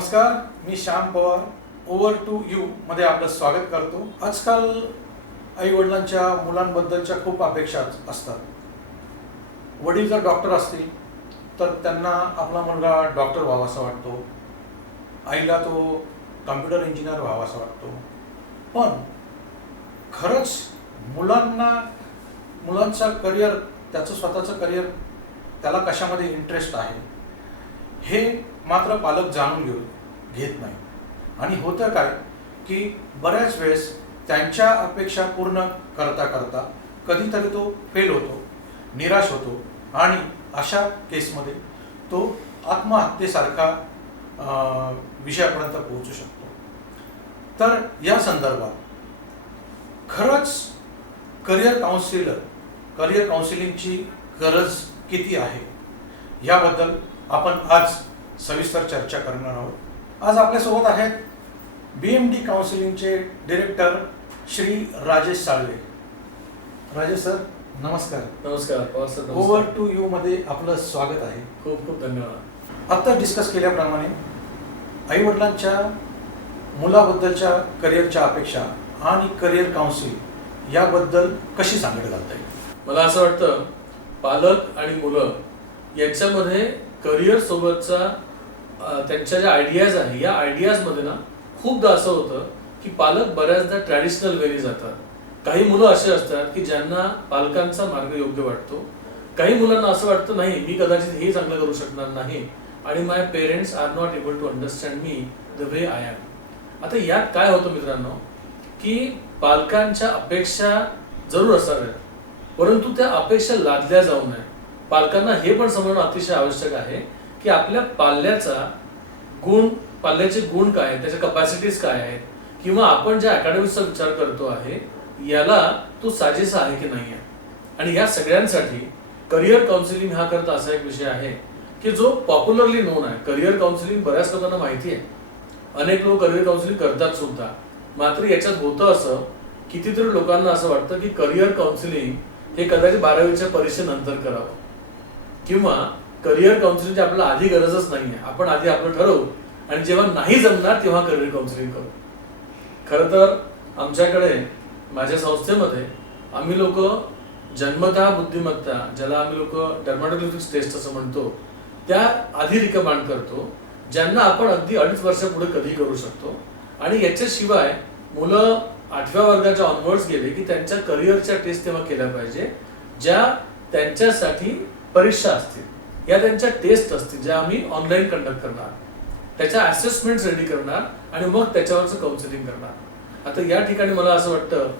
नमस्कार, मी Shyam Pawar over to you मध्ये आपलं स्वागत करतो. आजकाल आई वडिलांच्या मुलांबद्दलच्या खूप अपेक्षा असतात. वडील जर डॉक्टर असतील तर त्यांना आपला मुलगा डॉक्टर व्हावासा वाटतो, आईला तो कम्प्युटर इंजिनियर व्हावासा वाटतो. पण खरंच मुलांचा करिअर, त्याचं स्वतःचं करिअर, त्याला कशामध्ये इंटरेस्ट आहे हे मात्र पालक जाणून घेत नाही. आणि होतं काय की बऱ्याच वेळेस त्यांच्या अपेक्षा पूर्ण करता करता कधीतरी तो फेल होतो, निराश होतो आणि अशा केसमध्ये तो आत्महत्येसारखा विषयापर्यंत पोहोचू शकतो. तर या संदर्भात खरंच करिअर काउन्सिलिंगची गरज किती आहे याबद्दल आपण आज सविस्तर चर्चा करणार आहोत. आज आपल्यासोबत आहेत BMD काउन्सिलिंगचे डिरेक्टर श्री राजेश साळवे. राजेश सर नमस्कार. नमस्कार. ओव्हर टू यू मध्ये आपलं स्वागत आहे. खूप खूप धन्यवाद. आता डिस्कस केल्याप्रमाणे आई वडिलांच्या मुलाबद्दलच्या करिअरच्या अपेक्षा आणि करिअर काउन्सिल याबद्दल कशी सांगड घालता येईल? मला असं वाटतं पालक आणि मुलं यांच्यामध्ये करिअर सोबतचा त्यांच्या ज्या आयडियाज आहे या आयडियाजमध्ये ना खूपदा असं होतं की पालक बऱ्याचदा ट्रॅडिशनल वेने जातात. काही मुलं असे असतात की ज्यांना पालकांचा मार्ग योग्य वाटतो. काही मुलांना असं वाटतं नाही, मी कदाचित हे चांगलं करू शकणार नाही आणि my parents are not able to understand me the way I am. आता यात काय होतं मित्रांनो की पालकांच्या अपेक्षा जरूर असाव्यात, परंतु त्या अपेक्षा लादल्या जाऊ नये. पालकांना हे पण समजणं अतिशय आवश्यक आहे की आपल्या पाल्याचे गुण काय आहेत, त्याच्या कपॅसिटीज काय आहेत, किंवा आपण ज्या अकॅडमीचा विचार करतो आहे याला तो साजेसा आहे की नाही आहे. आणि या सगळ्यांसाठी करिअर काउन्सिलिंग हा करता असा एक विषय आहे की जो पॉप्युलरली नोन आहे. करिअर काउन्सिलिंग बऱ्याच लोकांना माहिती आहे, अनेक लोक करिअर काउन्सिलिंग करतात सुद्धा. मात्र याच्यात होतं असं, कितीतरी लोकांना असं वाटतं की करिअर काउन्सिलिंग हे कदाचित 12वीच्या परीक्षेनंतर करावं, किंवा करिअर काउन्सिलिंगची आपल्याला आधी गरजच नाहीये, आपण आधी आपलं ठरवू आणि जेव्हा नाही जमणार तेव्हा करिअर काउन्सिलिंग करू. खरं तर आमच्याकडे माझ्या संस्थेमध्ये आम्ही लोक जन्मतः बुद्धिमत्ता, ज्याला आम्ही लोक डर्माटोग्राफिक टेस्ट असं म्हणतो, त्या आधी रिकमेंड करतो, ज्यांना आपण अगदी 2.5 वर्षापुढे कधी करू शकतो. आणि याच्याशिवाय मुलं 8व्या वर्गाच्या ऑनवर्ड्स गेले की त्यांच्या करिअरच्या टेस्ट तेव्हा केल्या पाहिजे, ज्या त्यांच्यासाठी परीक्षा असतील, या त्यांच्या टेस्ट असतील, ज्या आम्ही ऑनलाईन कंडक्ट करणार, त्याच्या असेसमेंट्स रेडी करणार आणि मग त्याच्यावरचं काउन्सिलिंग करणार. आता या ठिकाणी मला असं वाटतं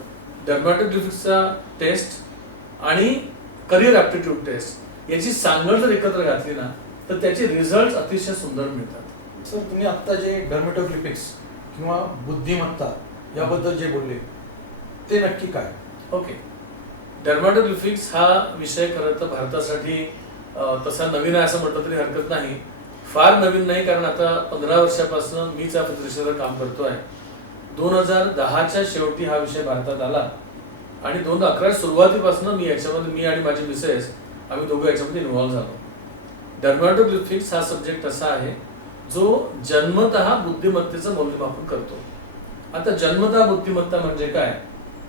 डर्मॅटोग्राफिकचा टेस्ट आणि करिअर ॲप्टिट्यूड टेस्ट याची सांगड जर एकत्र घातली ना तर त्याचे रिझल्ट अतिशय सुंदर मिळतात. सर, तुम्ही आत्ता जे डर्मॅटोग्राफिक्स किंवा बुद्धिमत्ता याबद्दल जे बोलले ते नक्की काय? ओके, डर्मॅटोग्राफिक्स हा विषय खरं तर भारतासाठी तसा नवीन आहे असं म्हटलं तरी हरकत नाही. फार नवीन नाही, कारण आता 15 वर्षापासून मीच या क्षेत्रात काम करतोय. 2010च्या शेवटी हा विषय भारतात आला आणि 2011 सुरुवातीपासून मी आणि माझी मिसेस आम्ही दोघं याच्यामध्ये इन्व्हॉल्व्ह झालो. डर्मॅटोग्राफिक्स हा सब्जेक्ट असा आहे जो जन्मतः बुद्धिमत्तेचं मूल्यमापन करतो. आता जन्मतः बुद्धिमत्ता म्हणजे काय,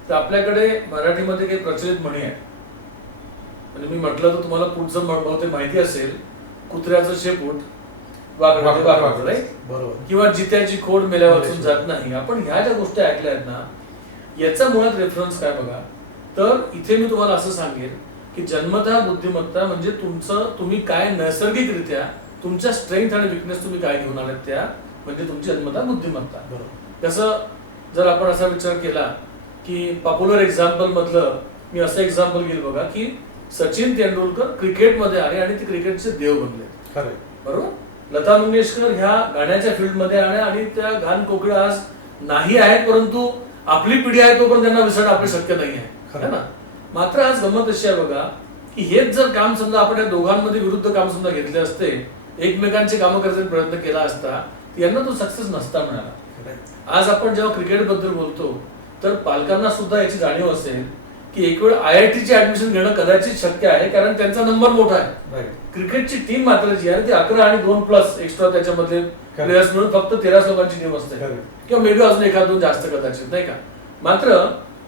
तर आपल्याकडे मराठीमध्ये काही प्रचलित म्हणी आहे. म्हणजे मी म्हटलं तर तुम्हाला पुढचं बहुतेक माहिती असेल, कुत्र्याचं शेपूट वाघ, बरोबर, किंवा जित्याची खोड मेल्या वाचून जात नाही. आपण ह्या ज्या गोष्टी ऐकल्या आहेत ना, याचा मुळात रेफरन्स काय बघा, तर इथे मी तुम्हाला असं सांगेन की जन्मतः बुद्धिमत्ता म्हणजे तुम्ही काय नैसर्गिकरित्या तुमच्या स्ट्रेंथ आणि विकनेस तुम्ही काय घेऊन आलात, त्या म्हणजे तुमची जन्मतः बुद्धिमत्ता. बरोबर. तसं जर आपण असा विचार केला की पॉप्युलर एक्झाम्पल मधलं मी असं एक्झाम्पल घेईल बघा की सचिन तेंडुलकर क्रिकेटमध्ये आले आणि ते क्रिकेटचे देव बनले. खरं, बरोबर. लता मंगेशकर ह्या गाण्याच्या फील्डमध्ये आल्या आणि त्या घाण कोकिळा आज नाही आहेत, परंतु आपली पिढी आहे तोपर्यंत त्यांना विसरणं आपलं शक्य नाही आहे ना. मात्र आज गंमत अशी आहे बघा की हेच जर काम समजा आपण या दोघांमध्ये विरुद्ध काम समजा घेतले असते, एकमेकांचे कामं करण्याचा प्रयत्न केला असता, यांना तो सक्सेस नसता मिळाला. आज आपण जेव्हा क्रिकेट बद्दल बोलतो तर पालकांना सुद्धा याची जाणीव असेल की एक वेळ IIT ची ऍडमिशन घेणं कदाचित शक्य आहे, कारण त्यांचा नंबर मोठा आहे. राईट. क्रिकेटची टीम मात्र जी आहे ती 11 आणि 2+ एक्स्ट्रा त्याच्यामध्ये प्लेयर्स मिळून फक्त 13 लोकांची टीम असते, किंवा मे बी अजून एखाद दोन जास्त कदाचित, नाही का. मात्र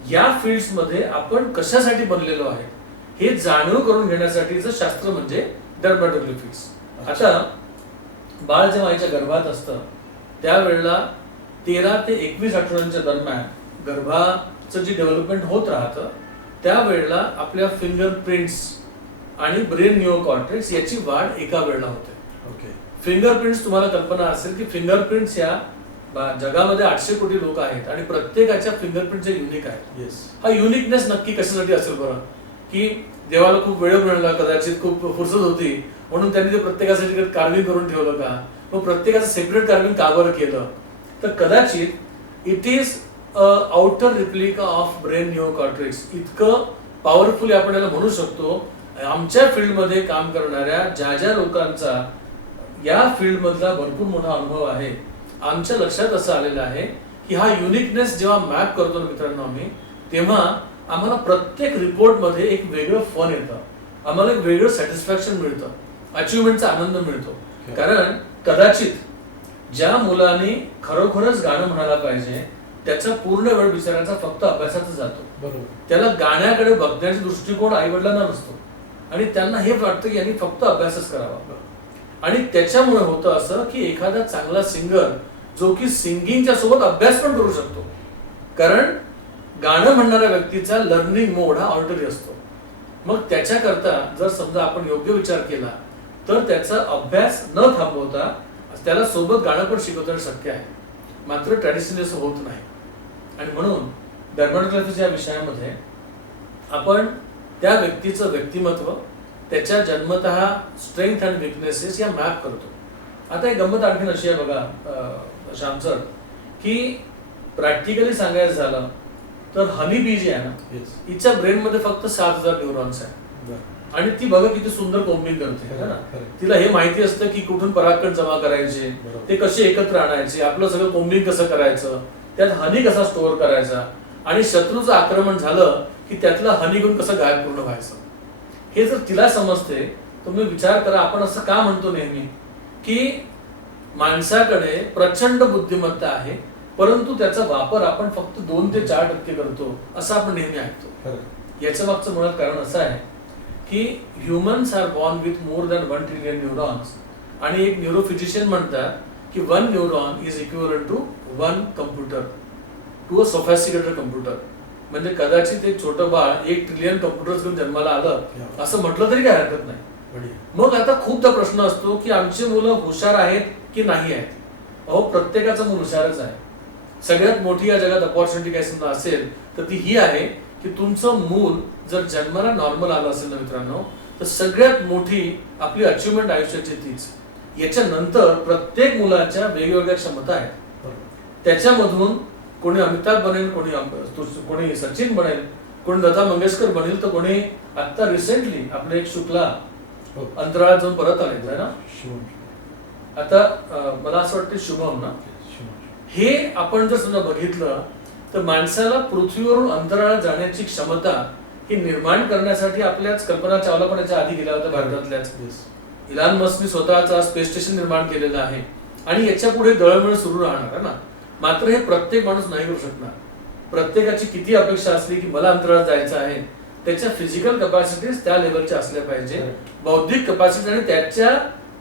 या फील्ड्स मध्ये आपण कशासाठी बनलेलो आहे हे जाणीव करून घेण्यासाठीचं शास्त्र म्हणजे डर्मॅटोग्राफिक्स. आता बाळ जेव्हा आईच्या गर्भात असतं त्यावेळेला 13 ते 21 आठवड्यांच्या दरम्यान गर्भाचं जे डेव्हलपमेंट होत राहतं त्यावेळेला आपल्या फिंगरप्रिंट्स आणि ब्रेन न्यूरोकॉर्टेक्स याची वाढ एका वेळेला होते. ओके. फिंगरप्रिंट्स, तुम्हाला कल्पना असेल की फिंगरप्रिंट्स या जगामध्ये 800 कोटी लोक आहेत आणि प्रत्येकाच्या फिंगरप्रिंट युनिक आहेत. येस. हा युनिकनेस नक्की कशासाठी असेल बरं, की देवाला खूप वेळ मिळाला, कदाचित खूप फुरसत होती म्हणून त्यांनी ते प्रत्येकासाठी कार्विंग करून ठेवलं का, मग प्रत्येकाचं सेपरेट कार्विंग का बरं केलं, तर कदाचित it is outer replica of brain neurocortex. इतकं पॉवरफुली आपण याला म्हणू शकतो. आमच्या फील्डमध्ये काम करणाऱ्या ज्या लोकांचा या फील्डमधला भरपूर मोठा अनुभव आहे, आमच्या लक्षात असं आलेलं आहे की हा युनिकनेस जेव्हा मॅप करतो ना मित्रांनो आम्ही, तेव्हा आम्हाला प्रत्येक रिपोर्टमध्ये एक वेगळं फन येतं, आम्हाला एक वेगळं सॅटिस्फॅक्शन मिळतं, अचिव्हमेंटचा आनंद मिळतो. कारण कदाचित ज्या मुलाने खरोखरच गाणं म्हणायला पाहिजे त्याचा पूर्ण वेळ बिचाराचा फक्त अभ्यासाचा जातो. बरोबर. त्याला गाण्याकडे बघण्याचा दृष्टिकोन आई वडिलांना नसतो आणि त्यांना हे वाटतं की यांनी फक्त अभ्यासच करावा. आणि त्याच्यामुळे होतं असं की एखादा चांगला सिंगर जो की सिंगिंगच्या सोबत अभ्यास पण करू शकतो, कारण गाणं म्हणणाऱ्या व्यक्तीचा लर्निंग मोड हा ऑलरेडी असतो. मग त्याच्याकरता जर समजा आपण योग्य विचार केला तर त्याचा अभ्यास न थांबवता त्याला सोबत गाणं पण शिकवता शक्य आहे. मात्र ट्रॅडिशनली असं होत नाही. आणि म्हणून डर्मॅटोग्राफीच्या विषयामध्ये आपण त्या व्यक्तीचं व्यक्तिमत्व, त्याच्या जन्मतः स्ट्रेंथ अँड विकनेसेस या मॅप करतो. आता एक गंमत आणखीन अशी आहे बघा श्याम सर, की प्रॅक्टिकली सांगायचं झालं तर हनी बी जी आहे ना, हिच्या ब्रेनमध्ये फक्त 7000 न्यूरॉन्स आहेत आणि ती बघा किती सुंदर कोम्बिंग करते है ना. तिला हे माहिती असतं की कुठून परागकण जमा करायचे, ते कसे एकत्र आणायचे, आपलं सगळं कोम्बिंग कसं करायचं, त्यात हनी कसा स्टोअर करायचा आणि शत्रूचं आक्रमण झालं की त्यातला हनी गुण कसं गायब पूर्ण व्हायचं, हे जर तिला समजते. तुम्ही विचार करा, आपण असं का म्हणतो नेहमी की माणसाकडे प्रचंड बुद्धिमत्ता आहे परंतु त्याचा वापर आपण फक्त 2 ते 4% करतो असं आपण नेहमी ऐकतो. याच्या मागचं मुळात कारण असं आहे की humans are born with more than 1 trillion neurons. आणि एक न्यूरोफिजिशियन म्हणतात की 1 neuron is equivalent to 1 computer, to a sophisticated computer. म्हणजे कदाचित एक छोटं बाळ 1 ट्रिलियन कम्प्युटर्स घेऊन जन्माला आलं असं म्हटलं तरी काय हरकत नाही. मग आता खूपदा प्रश्न असतो की आमची मुलं हुशार आहेत की नाही आहेत. अहो, प्रत्येकाचं मूल हुशारच आहे. सगळ्यात मोठी या जगात अपॉर्च्युनिटी काय समजा असेल तर ती ही आहे की तुमचं मूल जर जन्माला नॉर्मल आलं असेल ना मित्रांनो, तर सगळ्यात मोठी आपली अचिव्हमेंट आयुष्याची तीच. याच्यानंतर प्रत्येक मुलाच्या वेगवेगळ्या क्षमता आहेत. त्याच्यामधून कोणी अमिताभ बनेल, कोणी सचिन बनेल, कोणी लता मंगेशकर बनेल, तर कोणी आता रिसेंटली आपले एक शुक्ला अंतराळात जाऊन परत आले ना, आता मला असं वाटतं शुभम ना. हे आपण जर समजा बघितलं तर माणसाला पृथ्वीवरून अंतराळात जाण्याची क्षमता ही निर्माण करण्यासाठी आपल्याच कल्पना चावला पण याच्या आधी गेल्या होत्या भारतातल्याच. इलॉन मस्कने स्वतःचा स्पेस स्टेशन निर्माण केलेलं आहे आणि याच्या पुढे दळमळ सुरू राहणार आहे ना. मात्र हे प्रत्येक माणूस नाही करू शकणार. प्रत्येकाची किती अपेक्षा असली की मला अंतराळात जायचं आहे, त्याच्या फिजिकल कपॅसिटीज त्या लेवलच्या असल्या पाहिजे, बौद्धिक कपॅसिटी आणि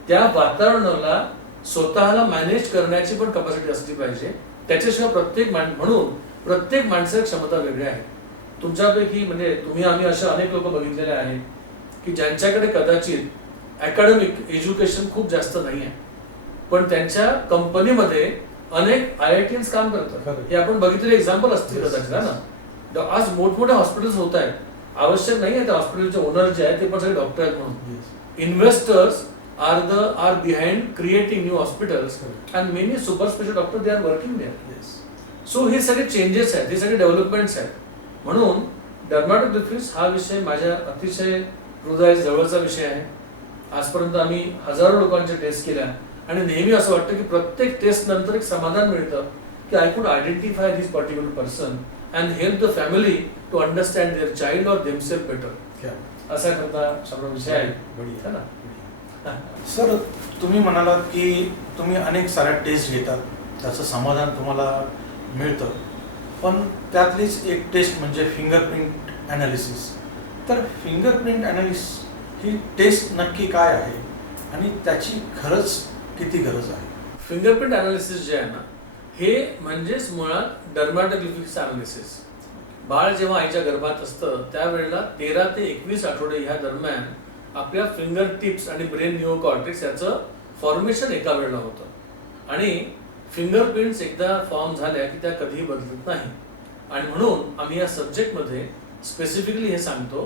त्या वातावरणाला स्वतःला मॅनेज करण्याची पण कपॅसिटी असली पाहिजे. त्याच्याशिवाय म्हणून प्रत्येक माणसाची क्षमता वेगळी आहे. तुमच्यापैकी म्हणजे तुम्ही आम्ही अशा अनेक लोक बघितलेले आहेत की ज्यांच्याकडे कदाचित अकॅडमिक एज्युकेशन खूप जास्त नाही आहे पण त्यांच्या कंपनीमध्ये अनेक IITians काम करतात. हे आपण बघितलेले एक्झाम्पल असतील कदाचित ना. आज मोठमोठे हॉस्पिटल्स होत आहेत. आवश्यक नाही आहे त्या हॉस्पिटलचे ओनर जे आहेत ते पण सगळे डॉक्टर आहेत म्हणून. Investors are behind creating new hospitals and many super special doctors they are working there. Yes. So हे सगळे चेंजेस आहेत, हे सगळे डेव्हलपमेंट्स आहेत. म्हणून डर्मॅटोग्राफिक्स हा विषय माझ्या अतिशय हृदयाजवळचा विषय आहे. आजपर्यंत आम्ही हजारो लोकांच्या टेस्ट केल्या आणि नेहमी असं वाटतं की प्रत्येक टेस्ट नंतर एक समाधान मिळतं की I could identify this particular person and help the family to understand their child और देमसेल्फ बेटर. क्या असा करता सगळा विषय आहे बढिया. है ना. सर, तुम्ही म्हणालात की तुम्ही अनेक साऱ्या टेस्ट घेतात, त्याचं समाधान तुम्हाला मिळतं, पण त्यातलीच एक टेस्ट म्हणजे फिंगरप्रिंट ॲनालिसिस. तर फिंगरप्रिंट ॲनालिसिस ही टेस्ट नक्की काय आहे आणि त्याची खरंच किती गरज आहे? फिंगरप्रिंट अनालिसिस जे आहे ना, हे म्हणजेच मुळात डर्मॅटोग्लिफिक्स अनालिसिस. बाळ जेव्हा आईच्या गर्भात असतं त्यावेळेला 13 ते 21 आठवडे ह्या दरम्यान आपल्या फिंगर टिप्स आणि ब्रेन निओकॉर्टेक्स याचं फॉर्मेशन एका वेळेला होतं आणि फिंगरप्रिंट्स एकदा फॉर्म झाल्या की त्या कधीही बदलत नाही. आणि म्हणून आम्ही या सब्जेक्टमध्ये स्पेसिफिकली हे सांगतो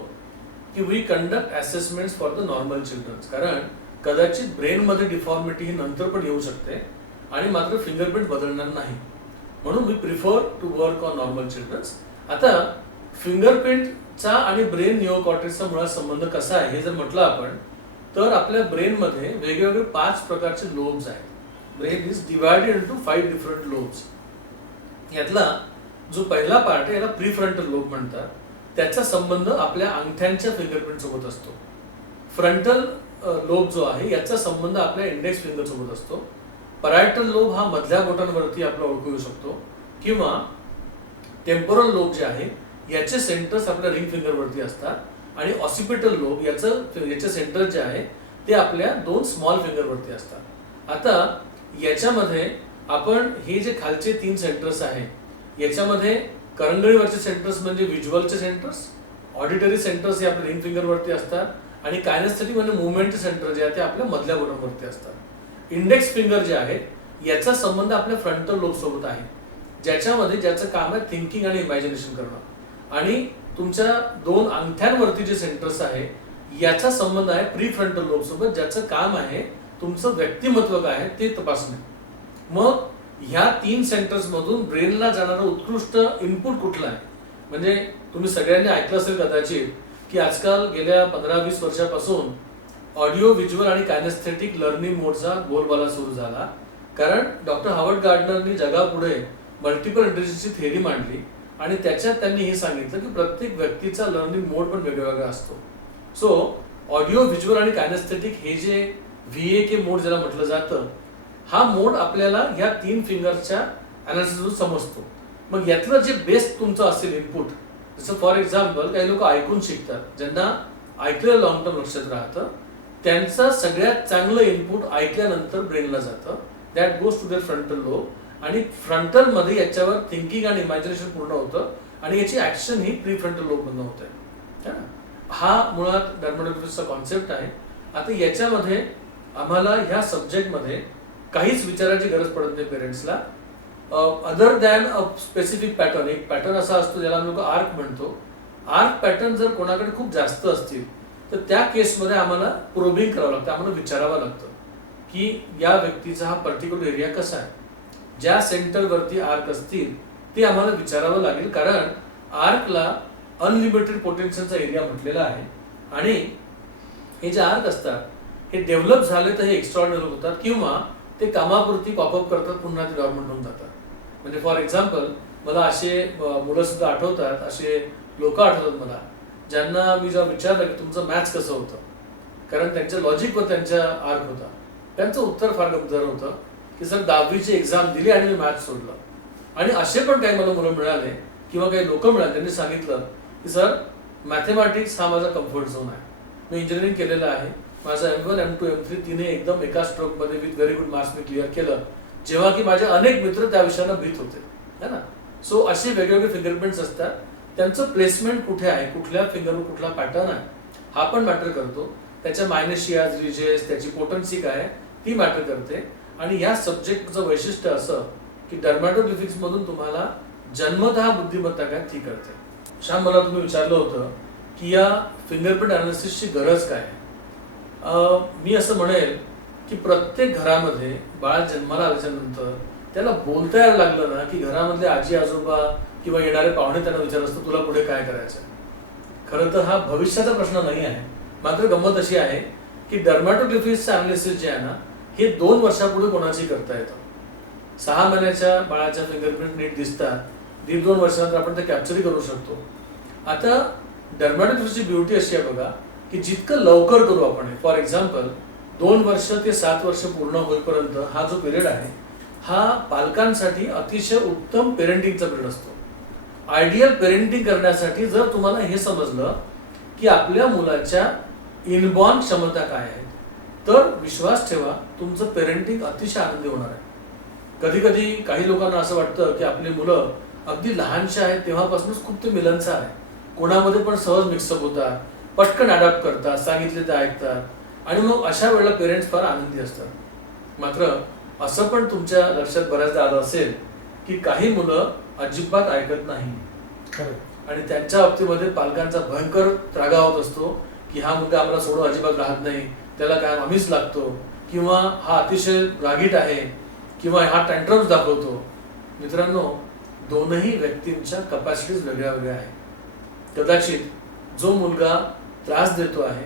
की we conduct assessments for the normal childrens. कारण कदाचित ब्रेनमध्ये डिफॉर्मिटी ही नंतर पण येऊ शकते आणि मात्र फिंगरप्रिंट बदलणार नाही. म्हणून we prefer to work on normal childrens. आता फिंगरप्रिंटचा आणि ब्रेन निओकॉर्टेक्सचा मुळात संबंध कसा आहे हे जर म्हटलं आपण, तर आपल्या ब्रेनमध्ये वेगवेगळे 5 प्रकारचे लोब्स आहेत. Brain is divided into 5 different lobes. यातला जो पहिला पार्ट आहे याला प्रीफ्रंटल लोब म्हणतात. त्याचा संबंध आपल्या अंगठ्यांच्या फिंगरप्रिंट सोबत असतो. फ्रंटल लोब जो आहे याचा संबंध आपल्या इंडेक्स फिंगर सोबत असतो. परायटल लोब हा मधल्या बोटांवरती आपला ओळखू येऊ शकतो किंवा टेम्पोरल लोब जे आहे याचे सेंटर्स आपल्या रिंग फिंगरवरती असतात आणि ऑसिपिटल लोब याचे सेंटर जे आहे ते आपल्या 2 स्मॉल फिंगरवरती असतात. आता याच्यामध्ये आपण हे जे खालचे 3 सेंटर्स आहे याच्यामध्ये करंगळीवरचे सेंटर्स म्हणजे व्हिज्युअलचे सेंटर्स, ऑडिटरी सेंटर्स हे आपल्या रिंग फिंगरवरती असतात आणि कायनेस्थेटिक म्हणजे मुवमेंटचे सेंटर जे आहे ते आपल्या मधल्या बोटांवरती असतात. इंडेक्स फिंगर जे आहे याचा संबंध आपल्या फ्रंटल लोब सोबत आहे, ज्याचं काम आहे थिंकिंग आणि इमॅजिनेशन करणं. आणि तुमच्या 2 अंगठ्यांवरती जे सेंटर्स आहे याचा संबंध आहे प्री फ्रंटल लोब सोबत, ज्याचं काम आहे तुमचं व्यक्तिमत्व काय आहे ते तपासणे. मग ह्या 3 सेंटर्स मधून ब्रेनला जाणारं उत्कृष्ट इनपुट कुठलं आहे? म्हणजे तुम्ही सगळ्यांनी ऐकलं असेल कदाचित की आजकाल गेल्या 15-20 वर्षापासून ऑडिओ व्हिज्युअल आणि कायनेस्थेटिक लर्निंग मोडचा बोलबाला सुरू झाला. कारण डॉक्टर हार्वर्ड गार्डनरनी जगापुढे मल्टिपल इंटेलिजन्सची थेअरी मांडली आणि त्याच्यात त्यांनी हे सांगितलं की प्रत्येक व्यक्तीचा लर्निंग मोड पण वेगवेगळा असतो. सो ऑडिओ व्हिज्युअल आणि कायनेस्थेटिक हे जे VAK मोड ज्याला म्हटलं जातं, हा मोड आपल्याला या 3 फिंगर्सच्या अनालिसिसमधून समजतो. मग यातलं जे बेस्ट तुमचं असेल इनपुट, जसं फॉर एक्झाम्पल काही लोक ऐकून शिकतात, ज्यांना ऐकलेलं लॉंग टर्म लक्षात राहतं, त्यांचं सगळ्यात चांगलं इनपुट ऐकल्यानंतर ब्रेनला जातं. That goes to their frontal lobe आणि फ्रंटल मध्ये याच्यावर थिंकिंग आणि इमॅजिनेशन पूर्ण होतं आणि याची ऍक्शन ही प्री फ्रंटल लोब मधून होते. हा मुळात डर्मॅटोग्लिफिक्सचा कॉन्सेप्ट आहे. आता याच्यामध्ये आम्हाला ह्या सब्जेक्टमध्ये काहीच विचारायची गरज पडत नाही पेरेंट्सला, other than a specific pattern. एक पॅटर्न असा असतो ज्याला आम्ही लोक आर्क म्हणतो. आर्क पॅटर्न जर कोणाकडे खूप जास्त असतील तर त्या केसमध्ये आम्हाला प्रोबिंग करावं लागतं, आम्हाला विचारावं लागतं की या व्यक्तीचा हा पर्टिक्युलर एरिया कसा आहे. ज्या सेंटरवरती आर्क असतील ते आम्हाला विचारावं लागेल, कारण आर्कला अनलिमिटेड पोटेन्शियलचा एरिया म्हटलेला आहे. आणि हे जे आर्क असतात हे डेव्हलप झाले तर हे एक्स्ट्राऑर्डिनरी होतात किंवा ते कामापुरती पॉपअप करतात, पुन्हा ते डॉर्मंट होऊन जातात. म्हणजे फॉर एक्झाम्पल मला असे मुलं सुद्धा आठवतात, असे लोक आठवतात मला, ज्यांना मी जेव्हा विचारलं की तुमचं मॅथ्स कसं होतं, कारण त्यांच्या लॉजिकवर त्यांच्या आर्क होता, त्यांचं उत्तर फार गंभीर होतं की सर 10वीची एक्झाम दिली आणि मी मॅथ्स सोडलं. आणि असे पण काही मला मुलं मिळाले किंवा काही लोक मिळाले, त्यांनी सांगितलं की सर मॅथेमॅटिक्स हा माझा कम्फर्ट झोन आहे, मी इंजिनिअरिंग केलेलं आहे, माझा M1, M2, M3 तिने एकदम एका स्ट्रोकमध्ये विथ व्हेरी गुड मार्क्स मी क्लिअर केलं, जेव्हा की माझे अनेक मित्र त्या विषयाला भीत होते, है ना. सो असे वेगवेगळे फिंगरप्रिंट्स असतात, त्यांचं प्लेसमेंट कुठे आहे, कुठल्या फिंगरवर कुठला पॅटर्न आहे हा पण मॅटर करतो. त्याच्या मायनेशियाज, रिजेस, त्याची पोटन्सी काय ती मॅटर करते. आणि या सब्जेक्टचं वैशिष्ट्य असं की डर्मॅटोग्लिफिक्स मधून तुम्हाला जन्मतः बुद्धिमत्ता काय ती कळते. श्याम, मला तुम्ही विचारलं होतं की या फिंगरप्रिंट अनालिसिसची गरज काय आहे. मी असं म्हणेल की प्रत्येक घरामध्ये बाळ जन्माला आल्याच्या नंतर त्याला बोलता यायला लागलं ना की घरामधले आजी आजोबा किंवा येणारे पाहुणे त्यांना विचारत असतात तुला पुढे काय करायचं. खरं तर हा भविष्याचा प्रश्न नाही आहे, मात्र गंमत अशी आहे की डर्मॅटोग्लिफिक्सचं अनालिसिस जे आहे ना हे 2 वर्षापुढे कोणाची करता येतं. 6 महिन्याच्या बाळाच्या फिंगरप्रिंट नीट दिसतात, 1.5-2 वर्षानंतर आपण ते कॅप्चरही करू शकतो. आता डर्मॅटोफिसची ब्युटी अशी आहे बघा की जितकं लवकर करू आपण, फॉर एक्झाम्पल 2 वर्ष ते 7 वर्ष पूर्ण होईपर्यंत हा जो पिरियड आहे हा पालकांसाठी अतिशय उत्तम पेरेंटिंगचा पिरियड असतो. आयडियल पेरेंटिंग करण्यासाठी जर तुम्हाला हे समजलं की आपल्या मुलाच्या इनबॉर्न क्षमता काय आहेत, तर विश्वास ठेवा तुमचं पेरेंटिंग अतिशय आनंदी होणार आहे. कधी कधी काही लोकांना असं वाटतं की आपली मुलं अगदी लहानशी आहेत तेव्हापासूनच खूप ते मिलनसार आहे, कोणामध्ये पण सहज मिक्सअप होतात, पटकन अडॅप्ट करतात, सांगितले ते ऐकतात, आणि मग अशा वेळेला पेरेंट्स फार आनंदी असतात. मात्र असं पण तुमच्या लक्षात बऱ्याचदा आलं असेल की काही मुलं अजिबात ऐकत नाही, आणि त्यांच्या बाबतीमध्ये पालकांचा भयंकर त्रागा होत असतो की हा मुलगा आम्हाला सोडून अजिबात राहत नाही, त्याला काय आम्हीच लागतो, किंवा हा अतिशय रागीट आहे, किंवा हा टँट्रम्स दाखवतो. मित्रांनो, दोनही व्यक्तींच्या कपॅसिटीज वेगळ्या वेगळ्या आहेत. कदाचित जो मुलगा त्रास देतो आहे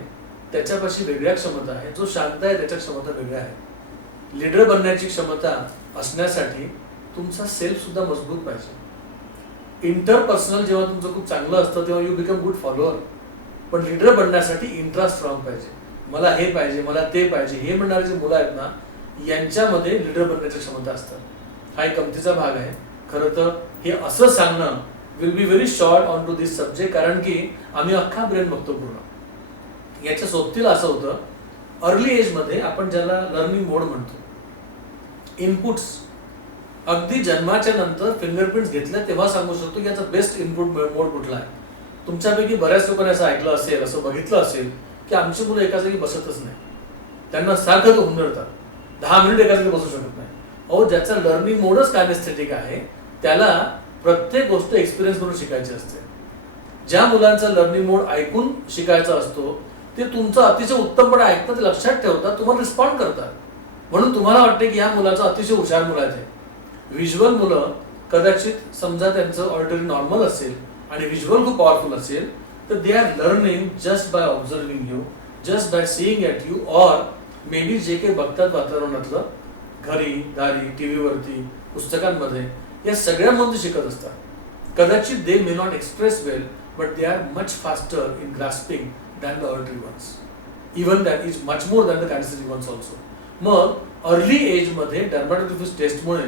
त्याच्यापाशी वेगळ्या क्षमता आहे, जो शांत आहे त्याच्या क्षमता वेगळ्या आहेत. लीडर बनण्याची क्षमता असण्यासाठी तुमचा सेल्फ सुद्धा मजबूत पाहिजे. इंटरपर्सनल जेव्हा तुमचं खूप चांगलं असतं तेव्हा यू बिकम गुड फॉलोअर, पण लीडर बनण्यासाठी इंट्रा स्ट्रॉंग पाहिजे. मला हे पाहिजे, मला ते पाहिजे, हे म्हणणारे जे मुलं आहेत ना, यांच्यामध्ये लीडर बनण्याची क्षमता असतात. हा एक गमतीचा भाग आहे. खरं तर हे असं सांगणं will be very short on to this subject, कारण की आम्ही अख्खा ब्रेन बघतो पूर्ण. याच्या सोबतीला असं होतं, अर्ली एजमध्ये आपण ज्याला लर्निंग मोड म्हणतो, इनपुट्स अगदी जन्माच्या नंतर फिंगरप्रिंट्स घेतल्या तेव्हा सांगू शकतो की याचा बेस्ट इनपुट मोड कुठला आहे. तुमच्यापैकी बऱ्याच लोकांनी असं ऐकलं असेल, असं बघितलं असेल की आमची मुलं एका जागी बसतच नाही, त्यांना सारखं ते हुंदडतात, 10 मिनिट एका जागी बसू शकत नाही. अहो, ज्याचा लर्निंग मोडच कायनेस्थेटिक आहे त्याला प्रत्येक गोष्ट एक्सपिरियन्स करून शिकायची असते. ज्या मुलांचा लर्निंग मोड ऐकून शिकायचा असतो ते तुमचं अतिशय उत्तमपणे ऐकतात, ते लक्षात ठेवतात, तुम्हाला रिस्पॉन्ड करतात, म्हणून तुम्हाला वाटते की या मुलाचा अतिशय हुशार मुलं आहे. व्हिज्युअल मुलं कदाचित समजा त्यांचं ऑलरेडी नॉर्मल असेल आणि व्हिज्युअल खूप पॉवरफुल असेल, तर they are learning just by observing you, just by seeing at you, or maybe जे काही बघतात वातावरणातलं, घरी, दारी, टीव्हीवरती, पुस्तकांमध्ये, या सगळ्यामध्ये शिकत असतात. कदाचित they may not express well, but they are much faster in grasping than the auditory ones, even that is much more than the kinesthetic ones also. मग अर्ली एजमध्ये डर्मॅटोफिस टेस्टमुळे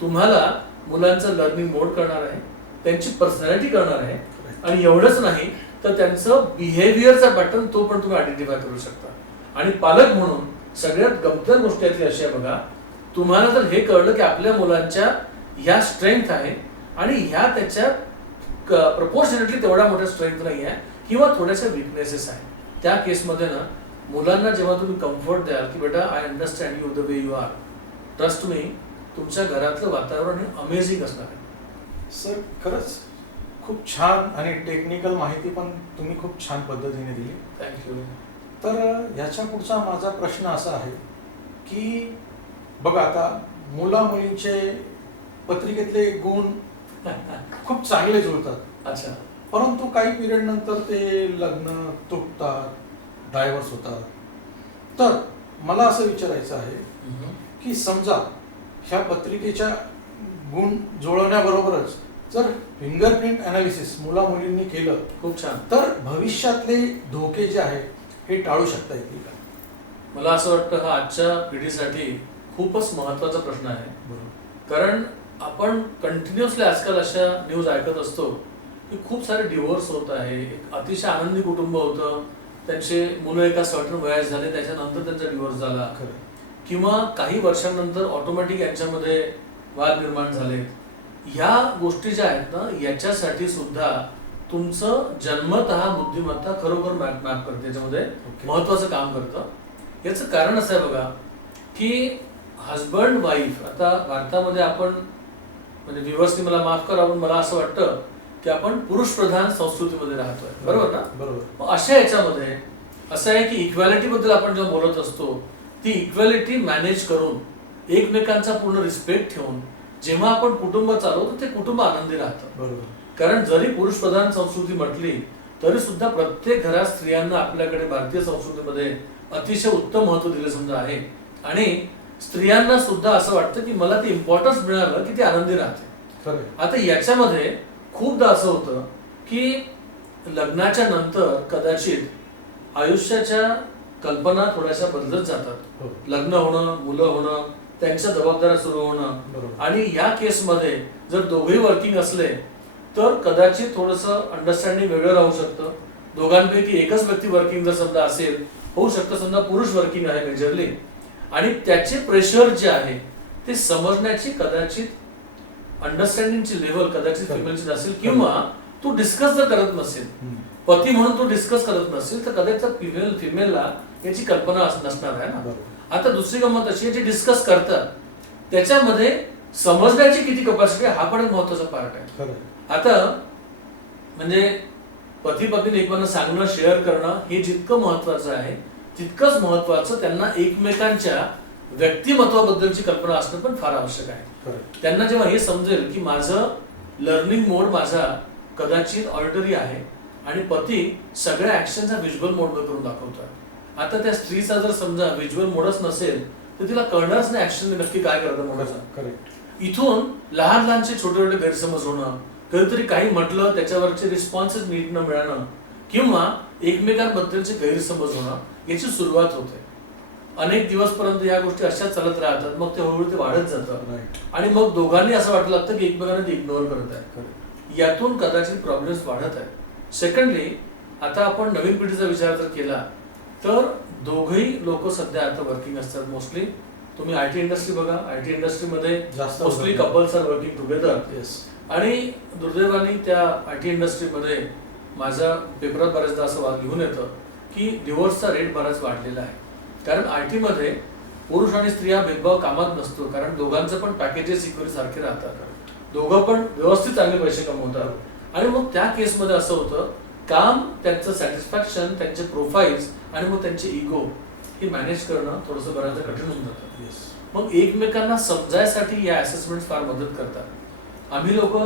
तुम्हाला मुलांचं लर्निंग मोड करणार आहे, त्यांची पर्सनॅलिटी करणार आहे, आणि एवढंच नाही तर त्यांचं बिहेवियरचा पॅटर्न तो पण तुम्ही आयडेंटिफाय करू शकता. आणि पालक म्हणून सगळ्यात गमतीदार गोष्ट यातली अशी आहे बघा, तुम्हाला जर हे कळलं की आपल्या मुलांच्या ह्या स्ट्रेंथ आहे आणि ह्या त्याच्या प्रपोर्शनेटली तेवढ्या मोठ्या स्ट्रेंथ नाही आहे किंवा थोड्याशा विकनेसेस आहे, त्या केसमध्ये ना मुलांना जेव्हा तुम्ही कम्फर्ट द्याल की बेटा I understand you the way you are, trust me, तुमच्या घरातलं वातावरण हे अमेझिंग असणार आहे. सर, खरंच खूप छान आणि टेक्निकल माहिती पण तुम्ही खूप छान पद्धतीने दिली. थँक्यू. तर ह्याच्या पुढचा माझा प्रश्न असा आहे की बघा, आता मुला मुलींचे पत्रिकेतले गुण खूप चांगले जुळतात. अच्छा. परंतु काही पिरियड नंतर ते लग्न तुटतात, डायव्हर्स होतात. तर मला असं विचारायचं आहे की समजा ह्या पत्रिकेच्या गुण जुळवण्याबरोबरच जर फिंगरप्रिंट अनालिसिस मुला मुलींनी केलं, खूप छान, तर भविष्यातले धोके जे आहेत हे टाळू शकता येतील का? मला असं वाटतं हा आजच्या पिढीसाठी खूपच महत्त्वाचा प्रश्न आहे. बरोबर. कारण आपण कंटिन्युअसली आजकाल अशा न्यूज ऐकत असतो की खूप सारे डिवोर्स होत आहे, एक अतिशय आनंदी कुटुंब होतं, त्यांचे मुलं एका सर्टन वयात झाले, त्याच्यानंतर त्यांचा डिवोर्स झाला, किंवा काही वर्षांनंतर ऑटोमॅटिक यांच्यामध्ये वाद निर्माण झाले. ह्या गोष्टी ज्या आहेत ना, याच्यासाठी सुद्धा तुमचं जन्मतः बुद्धिमत्ता खरोखर मॅप करते, त्याच्यामध्ये महत्वाचं काम करतं. याचं कारण असं आहे बघा की हजबंड वाईफ, आता भारतामध्ये आपण, म्हणजे व्ह्युअर्सनी मला माफ करा पण मला असं वाटतं की आपण पुरुष प्रधान संस्कृतीमध्ये राहतोय, बरोबर ना? बरोबर. मग अशा याच्यामध्ये असं आहे की इक्वॅलिटी बद्दल आपण जेव्हा बोलत असतो, ती इक्वॅलिटी मॅनेज करून एकमेकांचा पूर्ण रिस्पेक्ट ठेवून जेव्हा आपण कुटुंब चालवतो ते कुटुंब आनंदी राहतं. बरोबर. कारण जरी पुरुष प्रधान संस्कृती म्हटली तरी सुद्धा प्रत्येक घरात स्त्रियांना आपल्याकडे भारतीय संस्कृतीमध्ये अतिशय उत्तम महत्व दिलं समजा आहे, आणि स्त्रियांना सुद्धा असं वाटतं की मला ते इम्पॉर्टन्स मिळालं की ती आनंदी राहते. खरं. आता याच्यामध्ये खूपदा असं होतं की लग्नाच्या नंतर कदाचित आयुष्याच्या कल्पना थोड्याशा बदलत जातात. हो. लग्न होणं, मुलं होणं, त्यांच्या जबाबदाऱ्या सुरू होणं, बरोबर. आणि या केसमध्ये जर दोघेही वर्किंग असले तर कदाचित थोडंसं अंडरस्टँडिंग वेगळं राहू शकतं. दोघांपैकी एकच व्यक्ती वर्किंग जर समजा असेल, होऊ शकतं समजा पुरुष वर्किंग आहे मेजरली, आणि त्याचे प्रेशर जे आहे ते समजण्याची कदाचित अंडरस्टँडिंगची लेवल कदाचित खरं. फिमेलची नसेल, किंवा तू डिस्कस जर करत नसेल, पती म्हणून तू डिस्कस करत नसेल, तर कदाचित फिमेलला याची कल्पना नसणार आहे ना. बरोबर. आता दुसरी गंमत अशी आहे, जे डिस्कस करतात त्याच्यामध्ये समजण्याची किती कपॅसिटी हा पण एक महत्वाचा पार्ट आहे. खरं. आता म्हणजे पती पत्नीने एकमेकांना सांगणं, शेअर करणं हे जितकं महत्वाचं आहे, तितकंच महत्वाचं त्यांना एकमेकांच्या व्यक्तिमत्वाबद्दलची कल्पना असणं पण फार आवश्यक आहे. खरं. त्यांना जेव्हा हे समजेल की माझं लर्निंग मोड माझा कदाचित ऑडिटरी आहे आणि पती सगळ्या ऍक्शनचा व्हिज्युअल मोड करून दाखवतोय. आता त्या स्त्रीचा जर समजा व्हिज्युअल मोडच नसेल तर तिला कळणारच नाही ऍक्शन नक्की काय करतं मोडाचा. करेक्ट. इथून लहान लहानचे छोटे छोटे गैरसमज होणं, कधीतरी काही म्हटलं त्याच्यावरचे रिस्पॉन्सेस नीट न मिळणं, किंवा एकमेकांबद्दलचे गैरसमज होणं याची सुरुवात होते. अनेक दिवसपर्यंत या गोष्टी अशाच चालत राहतात, मग ते हळूहळू ते वाढत जातं राईट. आणि मग दोघांनी असं वाटलं लागतं की एकमेकांना ते इग्नोर करत आहे. खरं. यातून कदाचित प्रॉब्लेम्स वाढत आहेत. सेकंडली, आता आपण नवीन पिढीचा विचार जर केला तर दोघेही लोक सध्या आता वर्किंग असतात मोस्टली. तुम्ही आयटी इंडस्ट्री बघा, आयटी इंडस्ट्रीमध्ये जास्त mostly couples are working together. Yes. आणि दुर्दैवाने त्या आयटी इंडस्ट्रीमध्ये माझ्या पेपरात बऱ्याचदा असं लिहून येतं की डिवोर्सचा रेट बराच वाढलेला आहे. कारण आयटी मध्ये पुरुष आणि स्त्रिया भेदभाव कामात नसतो, कारण दोघांचं पण पॅकेजेस इक्वली सारखे राहतात, दोघं पण व्यवस्थित चांगले पैसे कमवतात. आणि मग त्या केसमध्ये असं होतं, काम, त्यांचं सॅटिस्फॅक्शन, त्यांचे प्रोफाईल्स आणि मग त्यांचे इगो हे मॅनेज करणं थोडंसं बऱ्याचदा कठीण होऊन जातं. येस. मग एकमेकांना समजायसाठी या असेसमेंट फार मदत करतात. आम्ही लोक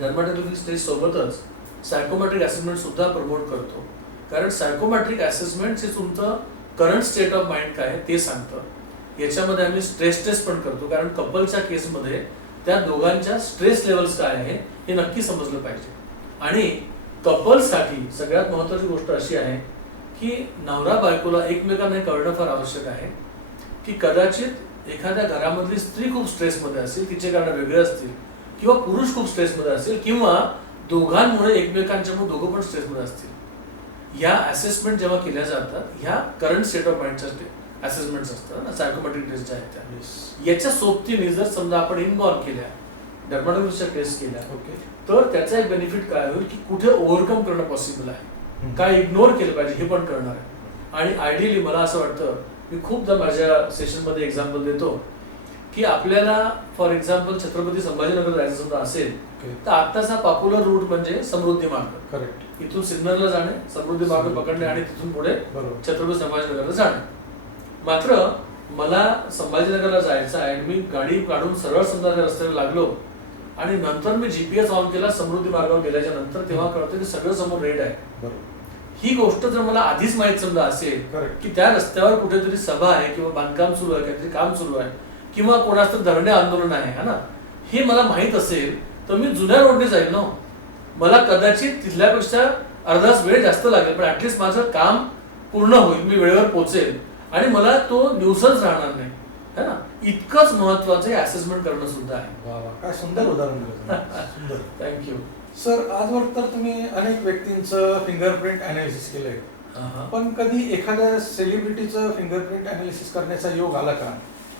डर्माटोलॉजिक स्टेज सोबतच सायकोमॅट्रिक असेसमेंट सुद्धा प्रमोट करतो, कारण सायकोमॅट्रिक असेसमेंट हे तुमचं करंट स्टेट ऑफ माइंड काय आहे ते सांगतं. याच्यामध्ये आम्ही स्ट्रेस टेस्ट पण करतो, कारण कपलच्या केसमध्ये त्या दोघांच्या स्ट्रेस लेवल्स काय आहे हे नक्की समजलं पाहिजे. आणि कपलसाठी सगळ्यात महत्वाची गोष्ट अशी आहे की नवरा बायकोला एकमेकांना हे कळणं फार आवश्यक आहे की कदाचित एखाद्या घरामधली स्त्री खूप स्ट्रेसमध्ये असेल, तिचे कारण वेगळे असतील, किंवा पुरुष खूप स्ट्रेसमध्ये असेल, किंवा दोघांमुळे एकमेकांच्यामुळे दोघं पण स्ट्रेसमध्ये असतील. या असेसमेंट जेव्हा केल्या जातात, ह्या करंट स्टेट ऑफ माइंडच्या असेसमेंट्स असतात ना, सायकोमॅट्रिक टेस्ट आहेत त्या. येस. याच्या सोबतीने जर समजा आपण इन्व्हॉल्व केल्या, डर्माटोलॉजिस्टच्या टेस्ट केल्या, ओके. तर त्याचा एक बेनिफिट काय होईल की कुठे ओव्हरकम करणं पॉसिबल आहे, काय इग्नोर केलं पाहिजे हे पण कळणार आहे. आणि आयडियली मला असं वाटतं, मी खूपदा माझ्या सेशनमध्ये एक्झाम्पल देतो की आपल्याला फॉर एक्झाम्पल छत्रपती संभाजीनगर जायचं समजा असेल तर आत्ताचा पॉप्युलर रूट म्हणजे समृद्धी मार्ग. करेक्ट. इथून सिग्नलला जाणे, समृद्धी मार्ग पकडणे आणि तिथून पुढे बरोबर. छत्रपती संभाजीनगरला जाणे. मात्र मला संभाजीनगरला जायचं आहे, मी गाडी काढून सरळ समजा त्या रस्त्याला लागलो आणि नंतर मी जीपीएस ऑन केला समृद्धी मार्गावर गेल्याच्या नंतर, तेव्हा कळतं की सगळं समोर रेड आहे. बरोबर. ही गोष्ट जर मला आधीच माहित समजा असेल करेक्ट. की त्या रस्त्यावर कुठेतरी सभा आहे किंवा बांधकाम सुरू आहे, काहीतरी काम सुरू आहे, किंवा कोणाचं धरणे आंदोलन आहे ना, हे मला माहित असेल तर मी जुन्या रोडने जाईल ना. मला कदाचित तिथल्यापेक्षा अर्धा तास वेळ जास्त लागेल, पण ऍटलीस्ट माझं काम पूर्ण होईल, मी वेळेवर पोहोचेल आणि मला तो न्यूसन्स राहणार नाही, है ना. इतकंच महत्वाचं हे असेसमेंट करणं सुद्धा आहे. वा वा, काय सुंदर उदाहरण दिलं. सुंदर. थँक्यू. सर, आजवर तर तुम्ही अनेक व्यक्तींचं फिंगरप्रिंट अनालिसिस केलंय, पण कधी एखाद्या सेलिब्रिटीचं फिंगरप्रिंट अनालिसिस करण्याचा योग आला का?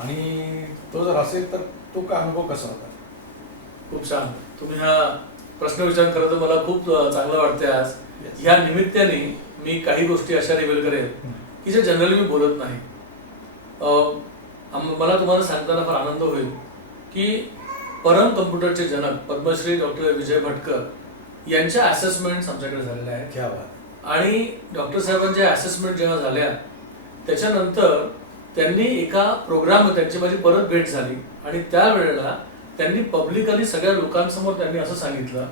आणि तो जर असेल तर तो का अनुभव कसा होता? खूप छान. तुम्ही हा प्रश्न विचार करत तर मला खूप चांगलं वाटतंय आज. Yes. या निमित्ताने मी काही गोष्टी अशा रिव्हील करेन की जे जनरली मी बोलत नाही. मला तुम्हाला सांगताना फार आनंद होईल की परम कम्प्युटरचे जनक पद्मश्री डॉक्टर विजय भटकर यांच्या असेसमेंट्स आमच्याकडे झालेल्या आहेत. क्या बात. आणि डॉक्टर साहेबांच्या असेसमेंट जेव्हा झाल्या त्याच्यानंतर त्यांनी एका प्रोग्राम, त्यांची माझी परत भेट झाली आणि त्यावेळेला त्यांनी पब्लिकली सगळ्या लोकांसमोर त्यांनी असं सांगितलं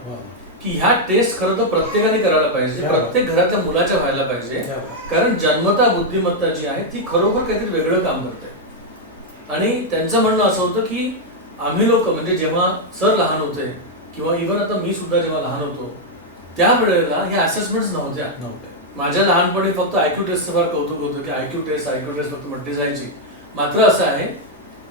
की ह्या टेस्ट खरं तर प्रत्येकाने करायला पाहिजे, प्रत्येक घरातल्या मुलाच्या व्हायला पाहिजे, कारण जन्मता बुद्धिमत्ता जी आहे ती खरोखर काहीतरी वेगळं काम करते. आणि त्यांचं म्हणणं असं होतं की आम्ही लोक म्हणजे जेव्हा सर लहान होते किंवा इव्हन आता मी सुद्धा जेव्हा लहान होतो त्यावेळेला ह्या असेसमेंट्स नव्हत्या. माझ्या लहानपणी फक्त आयक्यू टेस्टचं फार कौतुक होतं की आयक्यू टेस्ट फक्त म्हटली जायची. मात्र असं आहे,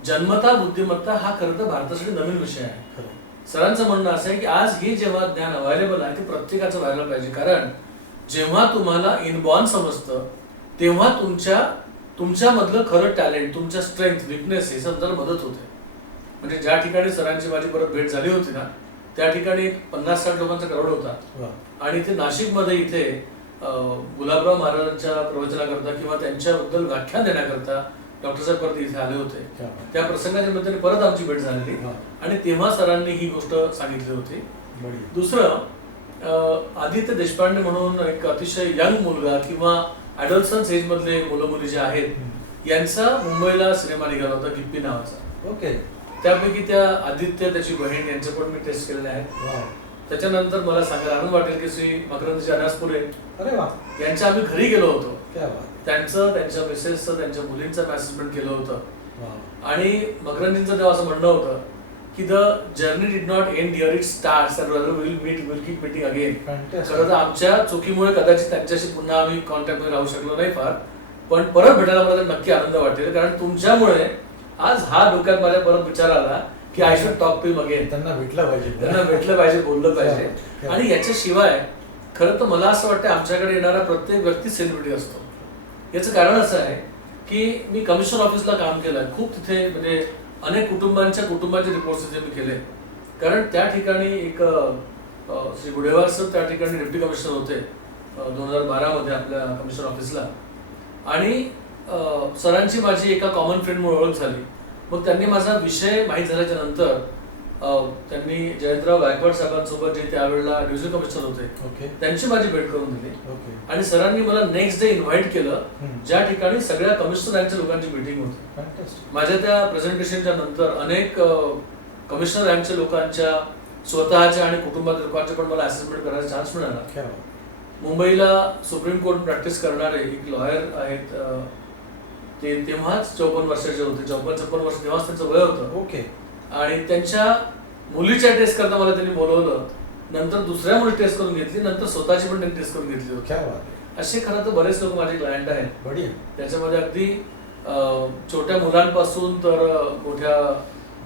जन्मता बुद्धिमत्ता हा खरं तर भारतासाठी नवीन विषय आहे. सरांचं म्हणणं असं आहे की आज हे जेव्हा ज्ञान अवेलेबल आहे ते प्रत्येकाचं व्हायला पाहिजे, कारण जेव्हा तुम्हाला इनबॉर्न समजतं तेव्हा तुमच्यामधलं खरं टॅलेंट, तुमच्या स्ट्रेंथ, विकनेस हे समजायला मदत होते. म्हणजे ज्या ठिकाणी सरांची माझी परत भेट झाली होती ना, त्या ठिकाणी 50-60 लोकांचा क्राऊड होता आणि ते नाशिकमध्ये इथे गुलाबराव महाराजांच्या प्रवचनाकरता किंवा त्यांच्याबद्दल व्याख्यान देण्याकरता डॉक्टर साहेब परत इथे आले होते. त्या प्रसंगाच्या निमित्ताने परत आमची भेट झालेली आणि तेव्हा सरांनी ही गोष्ट सांगितली होती. दुसरं, आदित्य देशपांडे म्हणून एक अतिशय यंग मुलगा किंवा ॲडोलसन्स एज मधले मुलं मुली जे आहेत यांचा मुंबईला सिनेमा निघाला होता गिप्पी नावाचा. ओके. त्यापैकी त्या आदित्य, त्याची बहीण यांचे पण मी टेस्ट केलेले आहेत. त्याच्यानंतर मला सांगायला आनंद वाटेल की श्री मकरंदजी अनासपुरे यांच्या आम्ही घरी गेलो होतो. त्यांचं, त्यांच्या मिसेसचं, त्यांच्या मुलींचं असेसमेंट केलं होतं. आणि मकरंदजींचं तेव्हा असं म्हणणं होतं की the journey did not end here it starts and rather will keep meeting again. खरं तर आमच्या चुकीमुळे कदाचित त्यांच्याशी पुन्हा आम्ही कॉन्टॅक्टमध्ये राहू शकलो नाही फार, पण परत भेटायला मला नक्की आनंद वाटेल, कारण तुमच्यामुळे आज हा डोक्यात माझ्या परत विचार आला की I should talk to him again. त्यांना भेटलं पाहिजे, बोललं पाहिजे. आणि याच्याशिवाय खरं तर मला असं वाटतं आमच्याकडे येणारा प्रत्येक व्यक्ती सेलिब्रिटी असतो. याचं कारण असं आहे की मी कमिशनर ऑफिसला काम केलंय खूप, तिथे म्हणजे अनेक कुटुंबाचे रिपोर्ट्स तिथे मी केले, कारण त्या ठिकाणी एक श्री गुडेवार सर त्या ठिकाणी डेप्टी कमिशनर होते 2012 मध्ये आपल्या कमिशनर ऑफिसला. आणि सरांची माझी एका कॉमन फ्रेंडमुळे ओळख झाली. मग त्यांनी माझा विषय माहीत झाल्याच्या नंतर त्यांनी जयंतराव गायकवाड साहेबांसोबत जे त्यावेळेला डिव्हिजन कमिशनर होते त्यांची माझी भेट करून दिली. आणि सरांनी मला नेक्स्ट डे इन्व्हाइट केलं ज्या ठिकाणी सगळ्या कमिशनर लोकांची मीटिंग होती. माझ्या त्या प्रेझेंटेशनच्या नंतर अनेक कमिशनर रँकच्या लोकांच्या, स्वतःच्या आणि कुटुंबातील लोकांचे पण मला असेसमेंट करायचा चान्स मिळाला. मुंबईला सुप्रीम कोर्ट प्रॅक्टिस करणारे एक लॉयर आहेत, ते तेव्हाच 54 वर्षाचे होते, 54-56 वर्ष तेव्हाच त्यांचं वय होतं. आणि त्यांच्या मुलीच्या टेस्ट करता मला त्यांनी बोलवलं, नंतर दुसऱ्या मुली टेस्ट करून घेतली, नंतर स्वतःची पण त्यांनी टेस्ट करून घेतली होती. असे खरं तर बरेच लोक माझे क्लायंट आहेत. त्याच्यामध्ये अगदी छोट्या मुलांपासून तर मोठ्या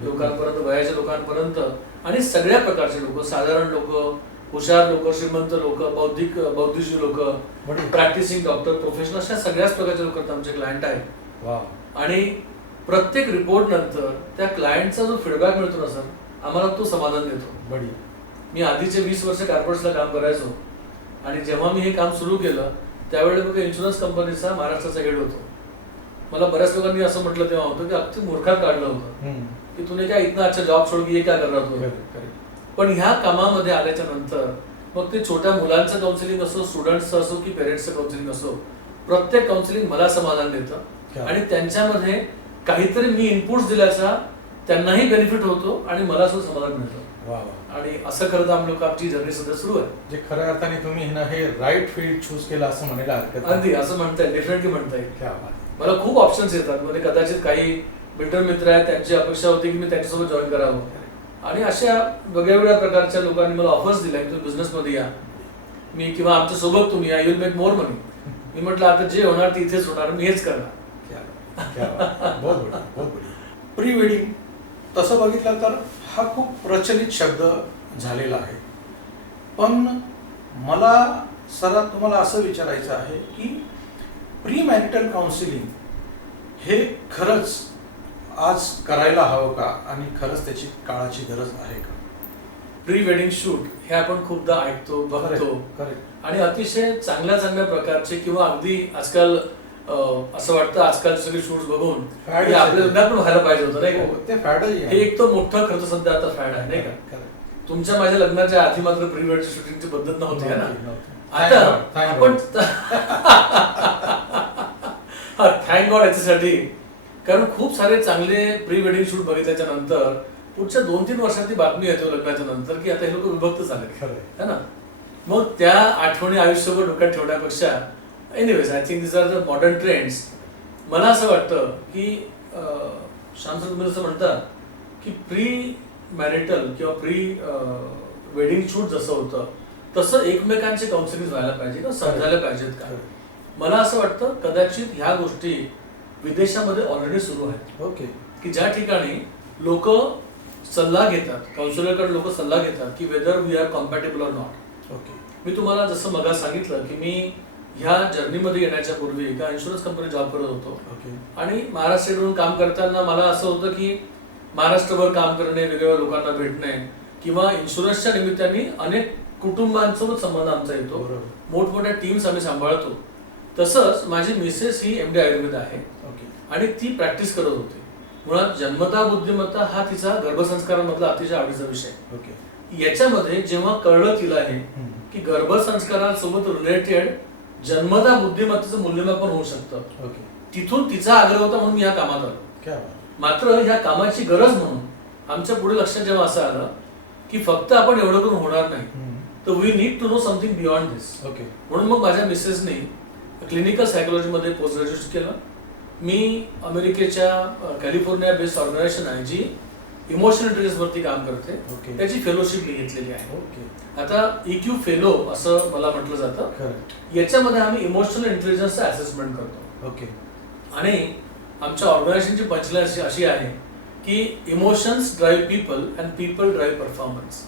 लोकांपर्यंत, वयाच्या लोकांपर्यंत आणि सगळ्या प्रकारचे लोक, साधारण लोक, हुशार लोक, श्रीमंत लोक, बौद्धिक लोक, प्रॅक्टिसिंग डॉक्टर, प्रोफेशनल, अशा सगळ्याच प्रकारचे लोक आमचे क्लायंट आहेत. आणि प्रत्येक रिपोर्ट नंतर त्या क्लायंटचा जो फीडबॅक मिळतो ना सर, आम्हाला तो समाधान देतो. मी आधीचे 20 वर्ष कॉर्पोरेट्सला काम करायचो आणि जेव्हा मी हे काम सुरू केलं त्यावेळेला बघा इन्शुरन्स कंपनीचा महाराष्ट्राचा हेड होतो. मला बऱ्याच लोकांनी असं म्हटलं तेव्हा होतं की अगदी मूर्खात काढलं होतं की तुने काय इतना अच्छा जॉब छोड की काय करणार तू. पण ह्या कामामध्ये आल्याच्या नंतर मग ते छोट्या मुलांचं काउन्सिलिंग असो, स्टुडंट्सचं असो की पेरेंट्सचं काउन्सिलिंग असो, प्रत्येक काउन्सिलिंग मला समाधान देतं आणि त्यांच्यामध्ये काहीतरी मी इनपुट्स दिल्याचा त्यांनाही बेनिफिट होतो आणि मला सुद्धा समाधान मिळतं. आणि असं खरं तर आमची जर्नी सध्या सुरू आहे. जे खऱ्या अर्थाने तुम्ही हे राईट फील्ड चूज केलं असं म्हणायला हरकत नाही. अगदी असं म्हणता येईल, डेफिनेटली म्हणता येईल. मला खूप ऑप्शन्स येतात. म्हणजे कदाचित काही मित्र आहेत, त्यांची अपेक्षा होती की मी त्यांच्यासोबत जॉईन करावं आणि अशा वेगवेगळ्या प्रकारच्या लोकांनी मला ऑफर्स दिल्या की तुम्ही बिझनेसमध्ये या, मी किंवा आमच्या सोबत तुम्ही या, you will make more money. मी म्हटलं आता जे होणार ते इथेच होणार, मी हेच करणार. प्री वेडिंग तसं बघितलं तर हा खूप प्रचलित शब्द झालेला आहे, पण मला सरात तुम्हाला असं विचारायचं आहे की प्री मॅरिटल काउन्सिलिंग हे खरंच आज करायला हवं का आणि खरंच त्याची काळाची गरज आहे का? प्री वेडिंग शूट हे आपण खूपदा ऐकतो, बघतो आणि अतिशय चांगल्या प्रकारचे किंवा अगदी आजकाल असं वाटतं आजकाल सगळे शूट्स बघून आपल्या लग्नात पण व्हायला पाहिजे होतं नाही का? ते फॅड हे एक तो मोठा खर्च सध्या आता फॅड आहे नाही का? तुमच्या माझ्या लग्नाच्या आधी मात्र प्री वेडिंग शूटिंगची पद्धत नव्हती ना. आता आपण थँक गॉड याच्यासाठी, कारण खूप सारे चांगले प्री वेडिंग शूट बघितल्याच्या नंतर पुढच्या 2-3 वर्षात ती बातमी येते लग्नाच्या नंतर की आता हे लोक विभक्त झाले है ना. मग त्या आठवणी आयुष्यभर डोक्यात ठेवण्यापेक्षा anyways I think this are the modern trends. मला असं वाटतं की श्यामसर तुम्ही असं म्हणतात की प्री मॅरिटल किंवा प्री वेडिंग शूट जसं होतं तसं एकमेकांचे काउन्सिलिंग व्हायला पाहिजे किंवा समजायला पाहिजेत का. मला असं वाटतं कदाचित ह्या गोष्टी विदेशामध्ये ऑलरेडी सुरू आहेत. ओके. की ज्या ठिकाणी लोक सल्ला घेतात, काउन्सिलरकडे लोक सल्ला घेतात की whether we are compatible or not. Okay. मी तुम्हाला जसं मगा सांगितलं की मी ह्या जर्नीमध्ये येण्याच्या पूर्वी एका इन्शुरन्स कंपनी जॉब करत होतो. ओके. आणि महाराष्ट्राकडून काम करताना मला असं होतं की महाराष्ट्रभर काम करणे, वेगवेगळ्या लोकांना भेटणे किंवा इन्शुरन्सच्या निमित्ताने अनेक कुटुंबांसोबत संबंध आमचा येतो, मोठमोठ्या टीम्स आम्ही सांभाळतो. तसंच माझी मिसेस ही MD आयुर्वेद आहे आणि ती प्रॅक्टिस करत होती. मुळात जन्मता बुद्धिमत्ता हा तिचा गर्भसंस्कारामधला अतिशय आवडीचा विषय. याच्यामध्ये जेव्हा कळलं तिला हे की गर्भसंस्कारासोबत रिलेटेड जन्मता बुद्धिमत्तेचं मूल्यमापन होऊ शकतं, तिथून तिचा आग्रह होता म्हणून मी या कामात आलो. मात्र ह्या कामाची गरज म्हणून आमच्या पुढे लक्षात जेव्हा असं आलं की फक्त आपण एवढं करून होणार नाही, तर we need to know something beyond this. म्हणून मग माझ्या मिसेसने क्लिनिकल सायकोलॉजीमध्ये पोस्ट ग्रॅज्युएशन केलं. मी अमेरिकेच्या कॅलिफोर्निया बेस्ड ऑर्गनायझेशन आहे जी इमोशनल इंटेलिजन्स वरती काम करते, त्याची फेलोशिप मी घेतलेली आहे. आता EQ फेलो असं मला म्हटलं जातं. याच्यामध्ये आम्ही इमोशनल इंटेलिजन्सचं असेसमेंट करतो. आणि आमच्या ऑर्गनायझेशनची पंचलाईन अशी आहे की emotions drive people and people drive performance.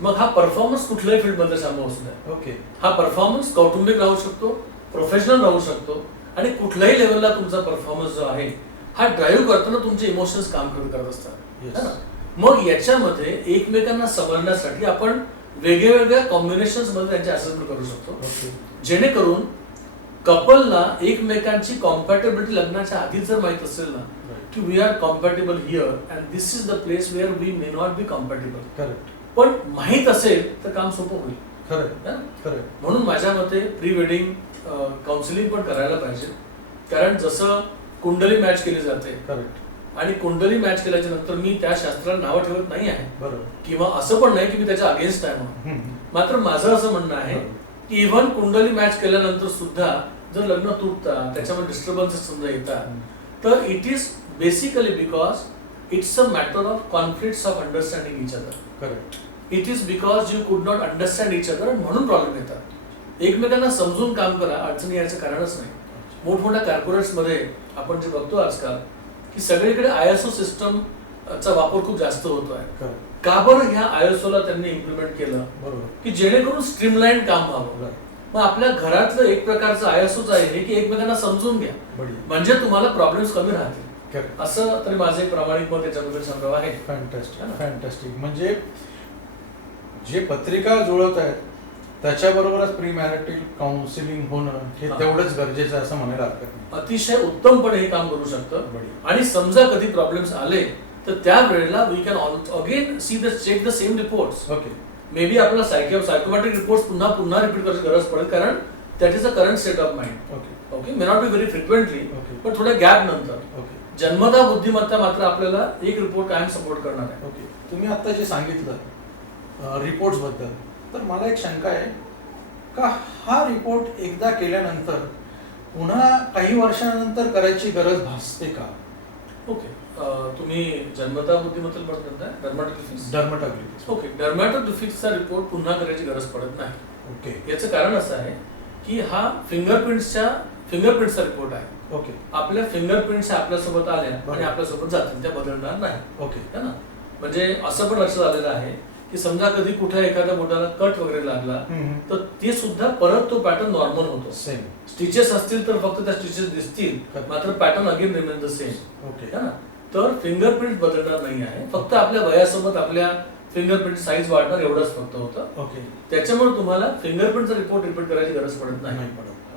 मग हा परफॉर्मन्स कुठल्याही फील्डमध्ये सामोरं असू द्या. हा परफॉर्मन्स कौटुंबिक राहू शकतो, प्रोफेशनल राहू शकतो आणि कुठल्याही लेवलला तुमचा परफॉर्मन्स जो आहे हा ड्राईव्ह करताना तुमचे इमोशन्स काम करत असतात. मग याच्यामध्ये एकमेकांना समजण्यासाठी आपण वेगवेगळ्या कॉम्बिनेशन्स मध्ये त्यांचे असेसमेंट करू शकतो, जेणेकरून कपलला एकमेकांची कॉम्पॅटेबिलिटी लग्नाच्या आधी जर माहित असेल ना की we are compatible here and this is the place where we may not be compatible, पण माहित असेल तर काम सोपं होईल. म्हणून माझ्या मते प्री वेडिंग काउन्सिलिंग पण करायला पाहिजे. कारण जसं कुंडली मॅच केली जाते आणि कुंडली मॅच केल्याच्या नंतर मी त्या शास्त्राला नावं ठेवत नाही आहे किंवा असं पण नाही की मी त्याच्या अगेन्स्ट आहे म्हणून. मात्र माझं असं म्हणणं आहे की इव्हन कुंडली मॅच केल्यानंतर सुद्धा जर लग्न तुटतात, त्याच्यामध्ये डिस्टर्बन्सेस समजा येतात, तर it is basically because it's a matter of conflicts of understanding each other. It is because you कुड नॉट अंडरस्टँड इच अदर म्हणून प्रॉब्लेम येतात. एकमेकांना समजून काम करा, अडचणी याचं कारणच नाही. मोठमोठ्या कॉर्पोरेट्स मध्ये आपण जे बघतो आजकाल की सगळीकडे ISO सिस्टमचा वापर खूप जास्त होतो आहे. का बरं ह्या ISOला त्यांनी इम्प्लिमेंट केलं की जेणेकरून स्ट्रीमलाईन काम व्हावं. मग आपल्या घरातलं एक प्रकारचं ISOच आहे की एकमेकांना समजून घ्या, म्हणजे तुम्हाला प्रॉब्लेम्स कमी राहतील. असं तरी माझं एक प्रामाणिक मत याच्याबद्दल संभव आहे. फॅन्टॅस्टिक. म्हणजे जे पत्रिका जुळत आहेत त्याच्याबरोबरच प्री मॅरिटल काउन्सिलिंग होणं हे तेवढंच गरजेचं आहे असं म्हणायला हरकत नाही. अतिशय उत्तमपणे हे काम करू शकतं. आणि समजा कधी प्रॉब्लेम्स आले तर त्या वेळेला we can again see the check the same reports. Maybe आपल्याला सायकोमॅट्रिक रिपोर्ट्स पुन्हा पुन्हा रिपीट करायची गरज पडेल, कारण that is a current state of mind. Okay, may not be very frequently, पण थोड्या गॅप नंतर. जन्मता बुद्धिमत्ता मात्र आपल्याला एक रिपोर्ट कायम सपोर्ट करणार आहे. तुम्ही आता जे सांगितलं रिपोर्ट्स बद्दल, तर मला एक शंका आहे का हा रिपोर्ट एकदा केल्यानंतर पुन्हा काही वर्षानंतर करायची गरज भासते का? ओके, तुम्ही जन्मता बुद्धिमत्तेबद्दल डर्मॅटोग्राफिक्स. ओके, डर्मॅटोग्राफिक्सचा रिपोर्ट पुन्हा करायची गरज पडत नाही. ओके, याचं कारण असं आहे की हा फिंगरप्रिंटचा रिपोर्ट आहे. ओके, आपल्या फिंगरप्रिंट्स आपल्यासोबत आल्या आणि आपल्यासोबत जातील, त्या बदलणार नाही. ओके, है ना. म्हणजे असं पण लक्षात आलेलं आहे की समजा कधी कुठे एखाद्या बोटाला कट वगैरे लागला तर ते सुद्धा परत तो पॅटर्न नॉर्मल होतो. सेम स्टिचेस असतील तर फक्त त्या स्टिचेस दिसतील, मात्र pattern again remain the same. Okay, है ना. तर फिंगरप्रिंट बदलणार नाही आहे, फक्त आपल्या वयासोबत आपल्या फिंगरप्रिंट साईज वाढणार एवढंच फक्त होतं. ओके, त्याच्यामुळे तुम्हाला फिंगरप्रिंटचा रिपोर्ट रिपीट करायची गरज पडत नाही.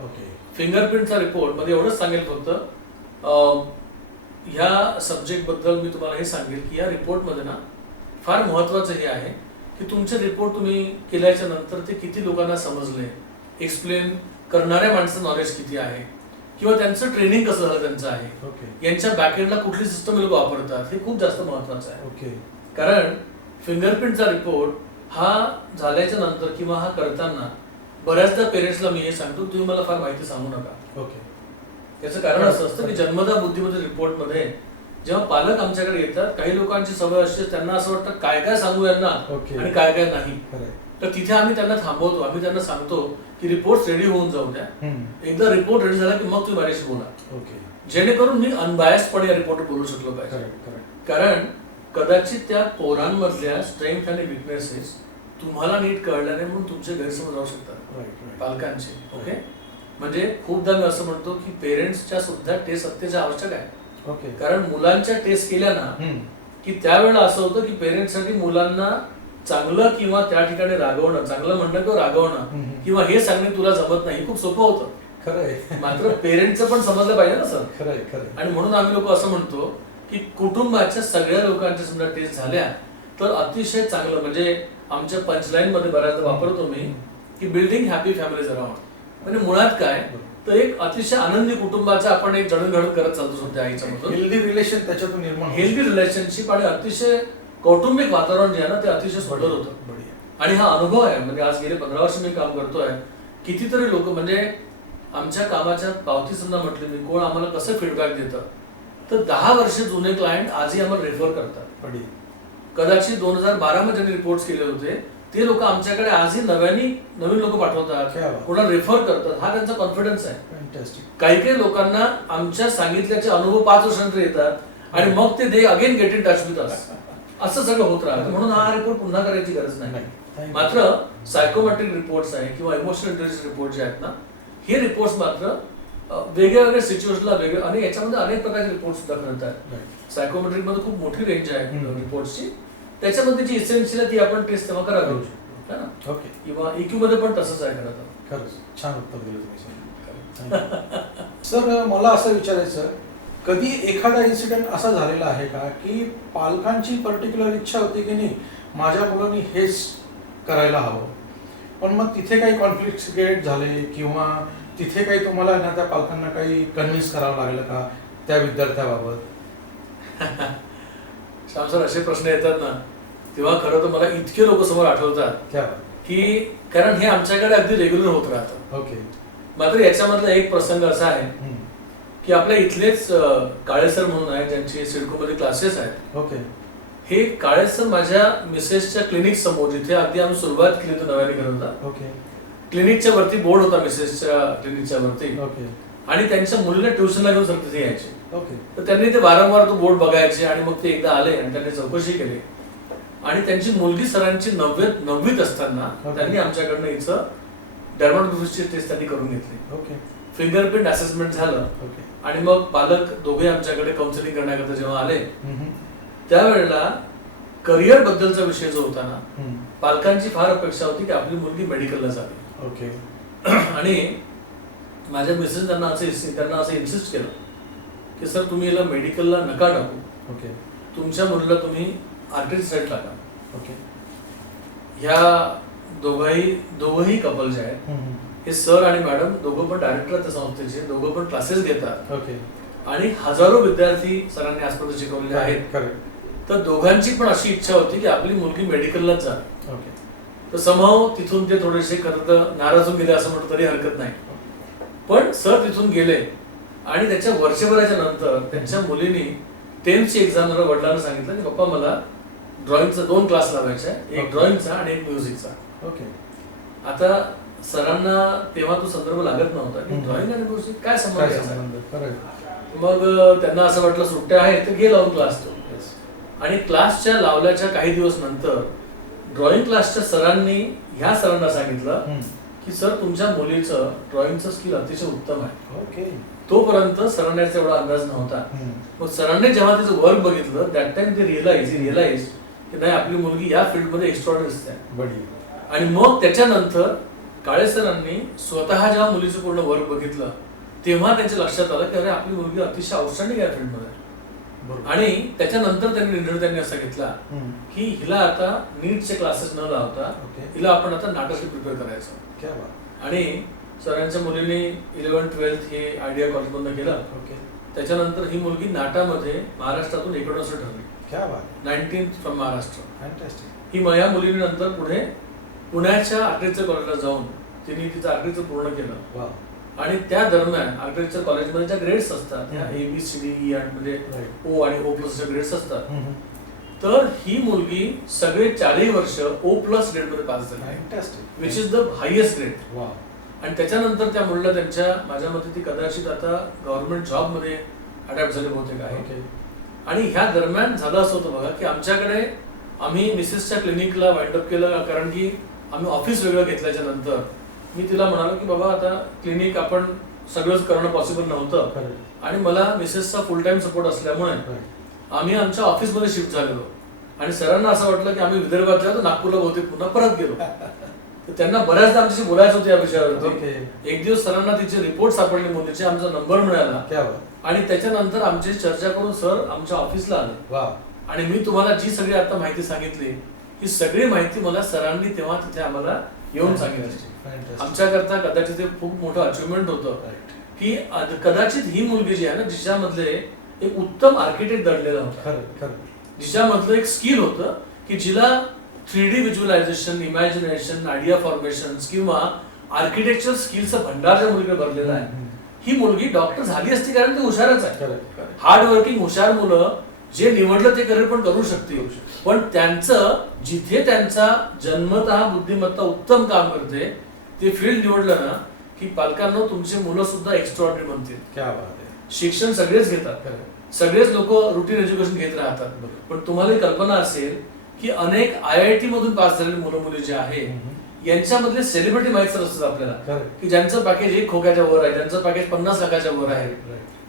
ओके, फिंगरप्रिंटचा रिपोर्ट मध्ये एवढंच सांगेल फक्त ह्या सब्जेक्ट बद्दल मी तुम्हाला हे सांगेल की या रिपोर्ट मध्ये ना फार महत्वाचं हे आहे की तुमचे रिपोर्ट तुम्ही केल्याच्या नंतर ते किती लोकांना समजले, एक्सप्लेन करणाऱ्या माणसाचं नॉलेज किती आहे किंवा त्यांचं ट्रेनिंग कसं झालं त्यांचं आहे, यांच्या बॅकएंडला कुठली सिस्टम लोक वापरतात, हे खूप जास्त महत्वाचं आहे. ओके, कारण फिंगरप्रिंटचा रिपोर्ट हा झाल्याच्या नंतर किंवा हा करताना बऱ्याचदा पेरेंट्सला मी हे सांगतो तुम्ही मला फार माहिती सांगू नका. ओके, याचं कारण असं असतं की जन्मता बुद्धिमत्ता रिपोर्ट मध्ये जेव्हा पालक आमच्याकडे येतात, काही लोकांची सवय असते, त्यांना असं वाटतं काय काय सांगू यांना ओके. आणि काय काय नाही. खरंय. तर तिथे आम्ही त्यांना थांबवतो, आम्ही त्यांना सांगतो की रिपोर्ट रेडी होऊन जाऊ द्या. हम्म. एकदा रिपोर्ट रेडी झाला की मग तुम्ही माझ्याशी बोला, ओके. जेणेकरून मी अनबायस्डपणे या रिपोर्ट बोलू शकलो पाहिजे. Correct correct. कारण कदाचित त्या पोरांमधल्या स्ट्रेंथ आणि विकनेसेस तुम्हाला नीट कळल्याने म्हणून तुमचे गैरसमज राहू शकतात राईट राईट. पालकांचे. ओके, म्हणजे खूपदा मी असं म्हणतो की पेरेंट्सच्या सुद्धा टेस्ट अत्यंत आवश्यक आहे. ओके. कारण मुलांच्या टेस्ट केल्या ना हम्म. की त्यावेळेला असं होतं की पेरेंट्ससाठी मुलांना चांगलं किंवा त्या ठिकाणी रागवणं, चांगलं म्हणणं किंवा रागवणं हम्म. किंवा हे सांगणे तुला जमत नाही हे खूप सोपं होतं. खरंय. मात्र पेरेंट्सचं पण समजलं पाहिजे ना सर. खरंय खरंय. आणि म्हणून आम्ही लोक असं म्हणतो की कुटुंबाच्या सगळ्या लोकांच्या समजा टेस्ट झाल्या तर अतिशय चांगलं. म्हणजे आमच्या पंचलाईन मध्ये बऱ्याचदा वापरतो मी की बिल्डिंग हॅपी फॅमिलीज अराउंड. म्हणजे मुळात काय तर एक अतिशय आनंदी कुटुंबाचं आपण एक जडणघडण करत चालतो सध्या आईच्या मधून. हेल्दी रिलेशन त्याच्यातून निर्माण होतं. हेल्दी रिलेशनशिप आणि अतिशय कौटुंबिक वातावरण जे आहे ना ते अतिशय सुंदर होतं. बढिया. आणि हा अनुभव आहे. म्हणजे आज गेले 15 वर्ष मी काम करतोय. कितीतरी लोक म्हणजे आमच्या कामाच्या पावती सुद्धा म्हटले मी कोण आम्हाला कसं फीडबॅक देतं तर 10 वर्ष जुने क्लायंट आजही आम्हाला रेफर करतात. बढिया. कदाचित 2012 मध्ये ज्यांनी रिपोर्ट केले होते ते लोक आमच्याकडे आजही नवीन लोक क्या पाठवतात, बात. कोणाला रेफर करतात. हा त्यांचा कॉन्फिडन्स आहे. फॅन्टॅस्टिक. काही काही लोकांना आमच्या सांगितल्याचे अनुभव 5 वर्षानंतर येतात आणि मग ते they again get in touch with us. असं सगळं होत राहतं. म्हणून हा रिपोर्ट पुन्हा करायची गरज नाही. नाही. मात्र सायकोमेट्रिक रिपोर्ट्स आहे किंवा इमोशनल इंटेलिजन्स रिपोर्ट जे आहेत ना हे रिपोर्ट्स मात्र वेगळ्या वेगळ्या सिच्युएशनला वेगळे आणि याच्यामध्ये अनेक प्रकारचे रिपोर्ट सुद्धा करतात. Right. सायकोमेट्रिक मध्ये खूप मोठी रेंज आहे हम्म. रिपोर्ट्सची. त्याच्यामध्ये जी इसेन्शियल ती आपण टेस्ट तेव्हा करावी करू है ना. ओके. किंवा EQ मध्ये पण तसंच आहे खरं तर. खरंच छान उत्तर दिलं तुम्ही सर. मला असं विचारायचं कधी एखादा इन्सिडेंट असा झालेला आहे का की पालकांची पर्टिक्युलर इच्छा होती की नाही माझ्या मुलांनी हेच करायला हवं पण मग तिथे काही कॉन्फ्लिक्ट क्रिएट झाले किंवा तिथे काही तुम्हाला ना त्या पालकांना काही कन्व्हिन्स करावं लागलं का त्या विद्यार्थ्याबाबत? श्याम सर असे प्रश्न येतात ना तेव्हा खरं तर मला इतके लोक समोर आठवतात क्या की कारण हे आमच्याकडे अगदी रेग्युलर होत राहतं. ओके. मात्र याच्यामधला एक प्रसंग असा आहे की आपल्या इथलेच काळे सर म्हणून आहे ज्यांचे सिडकोमध्ये क्लासेस आहेत. ओके. हे काळे सर माझ्या मिसेसच्या क्लिनिक समोर जिथे अगदी आम्ही सुरुवात केली होती नव्याने करत होता ओके. क्लिनिकच्या वरती बोर्ड होता मिसेसच्या क्लिनिकच्या वरती ओके. आणि त्यांच्या मुलीला ट्युशनला घेऊन सर तिथे यायचे. ओके. तर त्यांनी ते वारंवार तो बोर्ड बघायचे आणि मग ते एकदा आले आणि त्यांनी चौकशी केली आणि त्यांची मुलगी सरांची नववीत असताना Okay. त्यांनी आमच्याकडनं इथं डर्माटोलॉजिस्टची टेस्ट त्यांनी करून घेतली. ओके. फिंगरप्रिंट असेसमेंट झालं ओके. आणि मग पालक दोघे आमच्याकडे काउन्सिलिंग करण्याकरता जेव्हा आले हम्म. त्यावेळेला करिअर बद्दलचा विषय जो होता ना हम्म. पालकांची फार अपेक्षा होती की आपली मुलगी मेडिकलला जावी. ओके. आणि माझ्या मिसेस त्यांना असं इन्सिस्ट केलं की सर तुम्ही याला मेडिकलला नका टाकू, ओके. तुमच्या मुलीला तुम्ही आर्टिस्ट साईड टाका. ओके. ह्या दोघंही कपल जे आहेत हम्म. हे सर आणि मॅडम दोघं पण डायरेक्टर आहेत त्या संस्थेचे, दोघं पण क्लासेस घेतात ओके. आणि हजारो विद्यार्थी सरांनी आजपर्यंत शिकवलेले आहेत. करेक्ट. तर दोघांची पण अशी इच्छा होती की आपली मुलगी मेडिकललाच जा. ओके. तर समहाव तिथून ते थोडेसे खरं तर नाराज होऊन गेले असं म्हणतो तरी हरकत नाही. पण सर तिथून गेले आणि त्याच्या वर्षभराच्या नंतर त्यांच्या मुलीने 10th ची एक्झाम वडिलांना सांगितलं की पप्पा मला ड्रॉइंगचा 2 क्लास लावायचा आहे, एक ड्रॉइंगचा आणि एक म्युझिकचा. ओके. आता सरांना तेव्हा तो संदर्भ लागत नव्हता की हम्म. ड्रॉइंग आणि म्युझिक काय काय संबंध आहे. संबंध? करेक्ट. मग त्यांना असं वाटलं सुट्ट्या आहेत तर गे लावून क्लास तो. Yes. आणि क्लासच्या लावल्याच्या काही दिवस नंतर ड्रॉइंग क्लासच्या सरांनी ह्या सरांना सांगितलं हम्म. की सर तुमच्या मुलीचं ड्रॉइंगचं स्किल अतिशय उत्तम आहे. ओके. तोपर्यंत सरांना याचा एवढा अंदाज नव्हता. हम्म. मग सरांनी जेव्हा तिचं वर्क बघितलं दॅट टाइम ते रिअलाइज की नाही आपली मुलगी या फील्डमध्ये एक्स्ट्रॉर्डनरी दिसते. बढिया. आणि मग त्याच्यानंतर काळे सरांनी स्वतः जेव्हा मुलीचं पूर्ण वर्क बघितलं तेव्हा त्यांच्या लक्षात आलं की अरे आपली मुलगी अतिशय आउटस्टँडिंग या फील्डमध्ये आहे. बरोबर. आणि त्याच्यानंतर त्यांनी असा घेतला हम्म. की हिला आता नीटचे क्लासेस न लावता ओके. हिला आपण आता नाटकसाठी प्रिपेअर करायचं. क्या बात. आणि सरांच्या मुलीने 11th-12th हे आयडिया कॉलेजमधनं केलं. ओके. त्याच्यानंतर ही मुलगी नाटामध्ये महाराष्ट्रातून एकोणीस ठरली. क्या बात. 19th from Maharashtra. फॅन्टॅस्टिक. ही या मुलीने नंतर पुढे पुण्याच्या आर्किटेक्चर कॉलेजला जाऊन तिने तिचं आर्किटेक्चर पूर्ण केलं वा. आणि त्या दरम्यान आर्किटेक्चर कॉलेजमध्ये ज्या ग्रेड्स असतात त्या ABCDE म्हणजे O आणि O+ ग्रेड्स असतात. तर ही मुलगी सगळे 4ही वर्ष O+ ग्रेड मध्ये पास झाली, which is the highest grade. आणि त्याच्यानंतर त्या मुलीला त्यांच्या, माझ्या मते ती कदाचित आता गव्हर्नमेंट जॉब मध्ये अडॅप्ट झाले बहुतेक आहे. आणि ह्या दरम्यान झालं असं होतं बघा की आमच्याकडे, आम्ही मिसेसच्या क्लिनिकला वाइंड अप केलं, कारण की आम्ही ऑफिस वेगळं घेतल्याच्या नंतर मी तिला म्हणालो की बाबा आता क्लिनिक आपण सगळंच करणं पॉसिबल नव्हतं, आणि मला मिसेसचा फुल टाइम सपोर्ट असल्यामुळे आम्ही आमच्या ऑफिसमध्ये शिफ्ट झालेलो. आणि सरांना असं वाटलं की आम्ही विदर्भातल्या तर नागपूरला बहुतेक पुन्हा परत गेलो. तर त्यांना बऱ्याचदा आमच्याशी बोलायचं होतं या विषयावरती. एक दिवस सरांना तिचे रिपोर्ट सापडले मुलीचे, आमचा नंबर मिळाला, आणि त्याच्यानंतर आमची चर्चा करून सर आमच्या ऑफिसला आले. आणि मी तुम्हाला जी सगळी आता माहिती सांगितली, ही सगळी माहिती मला सरांनी तेव्हा तिथे आम्हाला येऊन सांगितली. आमच्याकरता कदाचित ते खूप मोठं अचिव्हमेंट होतं की कदाचित ही मुलगी जी आहे ना, जिच्यामधले एक उत्तम आर्किटेक्ट दडलेला होता, जिच्यामधलं एक स्किल होतं की जिला 3D visualisation, imagination, idea formation किंवा आर्किटेक्चर स्किलचं भंडार ज्या मुलीकडे भरलेला आहे, ही मुलगी डॉक्टर झाली असती कारण ती हुशारच आहे. हार्ड वर्किंग हुशार मुलं जे निवडलं ते करिअर पण करू शकतील, पण त्यांचं जिथे त्यांचा जन्मतः बुद्धिमत्ता उत्तम काम करते ते फील्ड निवडलं ना की पालकांना तुमचे मुलं सुद्धा एक्स्ट्राऑर्डिनरी बनतील. शिक्षण सगळेच घेतात, सगळेच लोक रुटीन एज्युकेशन घेत राहतात, पण तुम्हाला कल्पना असेल की अनेक IIT मधून पास झालेली मुलं मुली जे आहे यांच्यामधले सेलिब्रिटी माहिती असतात आपल्याला, की ज्यांचं पॅकेज 1 खोक्याच्या वर आहे, ज्यांचं पॅकेज 50 लाखाच्या वर आहे.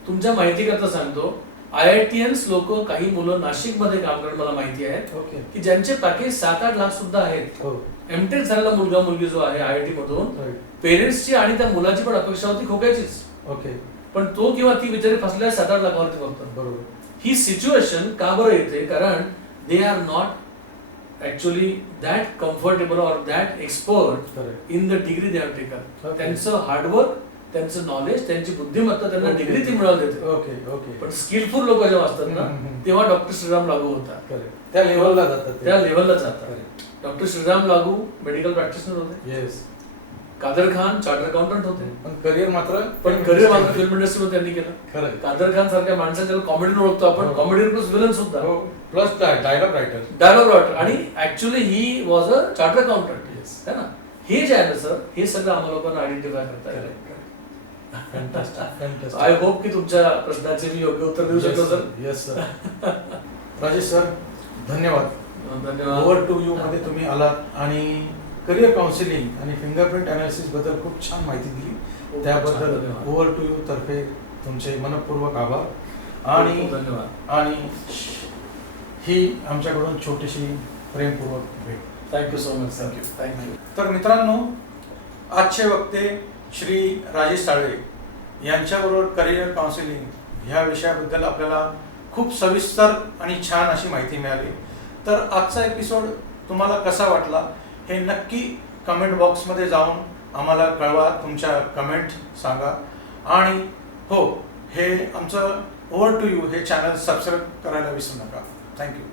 तुमच्या माहिती करता सांगतो, IITians लोक, काही मुलं नाशिकमध्ये काम करत मला माहिती आहे की ज्यांचे पॅकेज 7-8 लाख सुद्धा आहेत. MTech झालेला मुलगा मुलगी जो आहे IIT मधून, पेरेंट्सची आणि त्या मुलाची पण अपेक्षा होती खोक्याचीच, पण तो किंवा ती बिचारी फसल्या 7-8 लाखावरती बघतात. ही सिच्युएशन का बरं येते? कारण they are not actually that comfortable or that expert in the degree they have taken. त्यांचं हार्डवर्क, त्यांचं नॉलेज, त्यांची बुद्धिमत्ता त्यांना डिग्री ती मिळाली देते. पण स्किलफुल लोक जेव्हा असतात ना तेव्हा डॉक्टर श्रीराम लागू होतात, त्या लेवलला जातात. डॉक्टर श्रीराम लागू मेडिकल प्रॅक्टिशनर होते, कादर खान चार्टर्ड अकाउंटंट होते, पण करिअर मात्र फिल्म इंडस्ट्रीमध्ये त्यांनी केलं. कादर खान सारख्या माणसाच्या कॉमेडीने ओळखतो आपण, कॉमेडी प्लस विलन सुद्धा, प्लस डायलॉग रायटर, आणि actually he was a chartered accountant, है ना. हे जे आहे ना सर, हे सगळं आम्हाला लोकांना आयडेंटिफाय करता येईल. आय होप की तुमच्या प्रश्नाचे मी योग्य उत्तर देऊ शकतो sir. Yes sir. Rajesh sir, धन्यवाद. ओव्हर टू यू मध्ये तुम्ही आलात आणि करिअर काउन्सिलिंग आणि फिंगरप्रिंट अनालिसिस बद्दल खूप छान माहिती दिली. त्याबद्दल ओव्हर टू यू तर्फे तुमचे मनपूर्वक आभार. आणि आणि ही आमच्याकडून छोटीशी प्रेमपूर्वक भेट. Thank you so much sir. Thank you. तर मित्रांनो, आजचे वक्ते श्री राजेश साळवे यांच्याबरोबर करिअर काउन्सिलिंग ह्या विषयाबद्दल आपल्याला खूप सविस्तर आणि छान अशी माहिती मिळाली. तर आजचा एपिसोड तुम्हाला कसा वाटला हे नक्की कमेंट बॉक्समध्ये जाऊन आम्हाला कळवा, तुमच्या कमेंट सांगा. आणि हो, हे आमचं ओव्हर टू यू हे चॅनल सबस्क्राईब करायला विसरू नका. थँक्यू.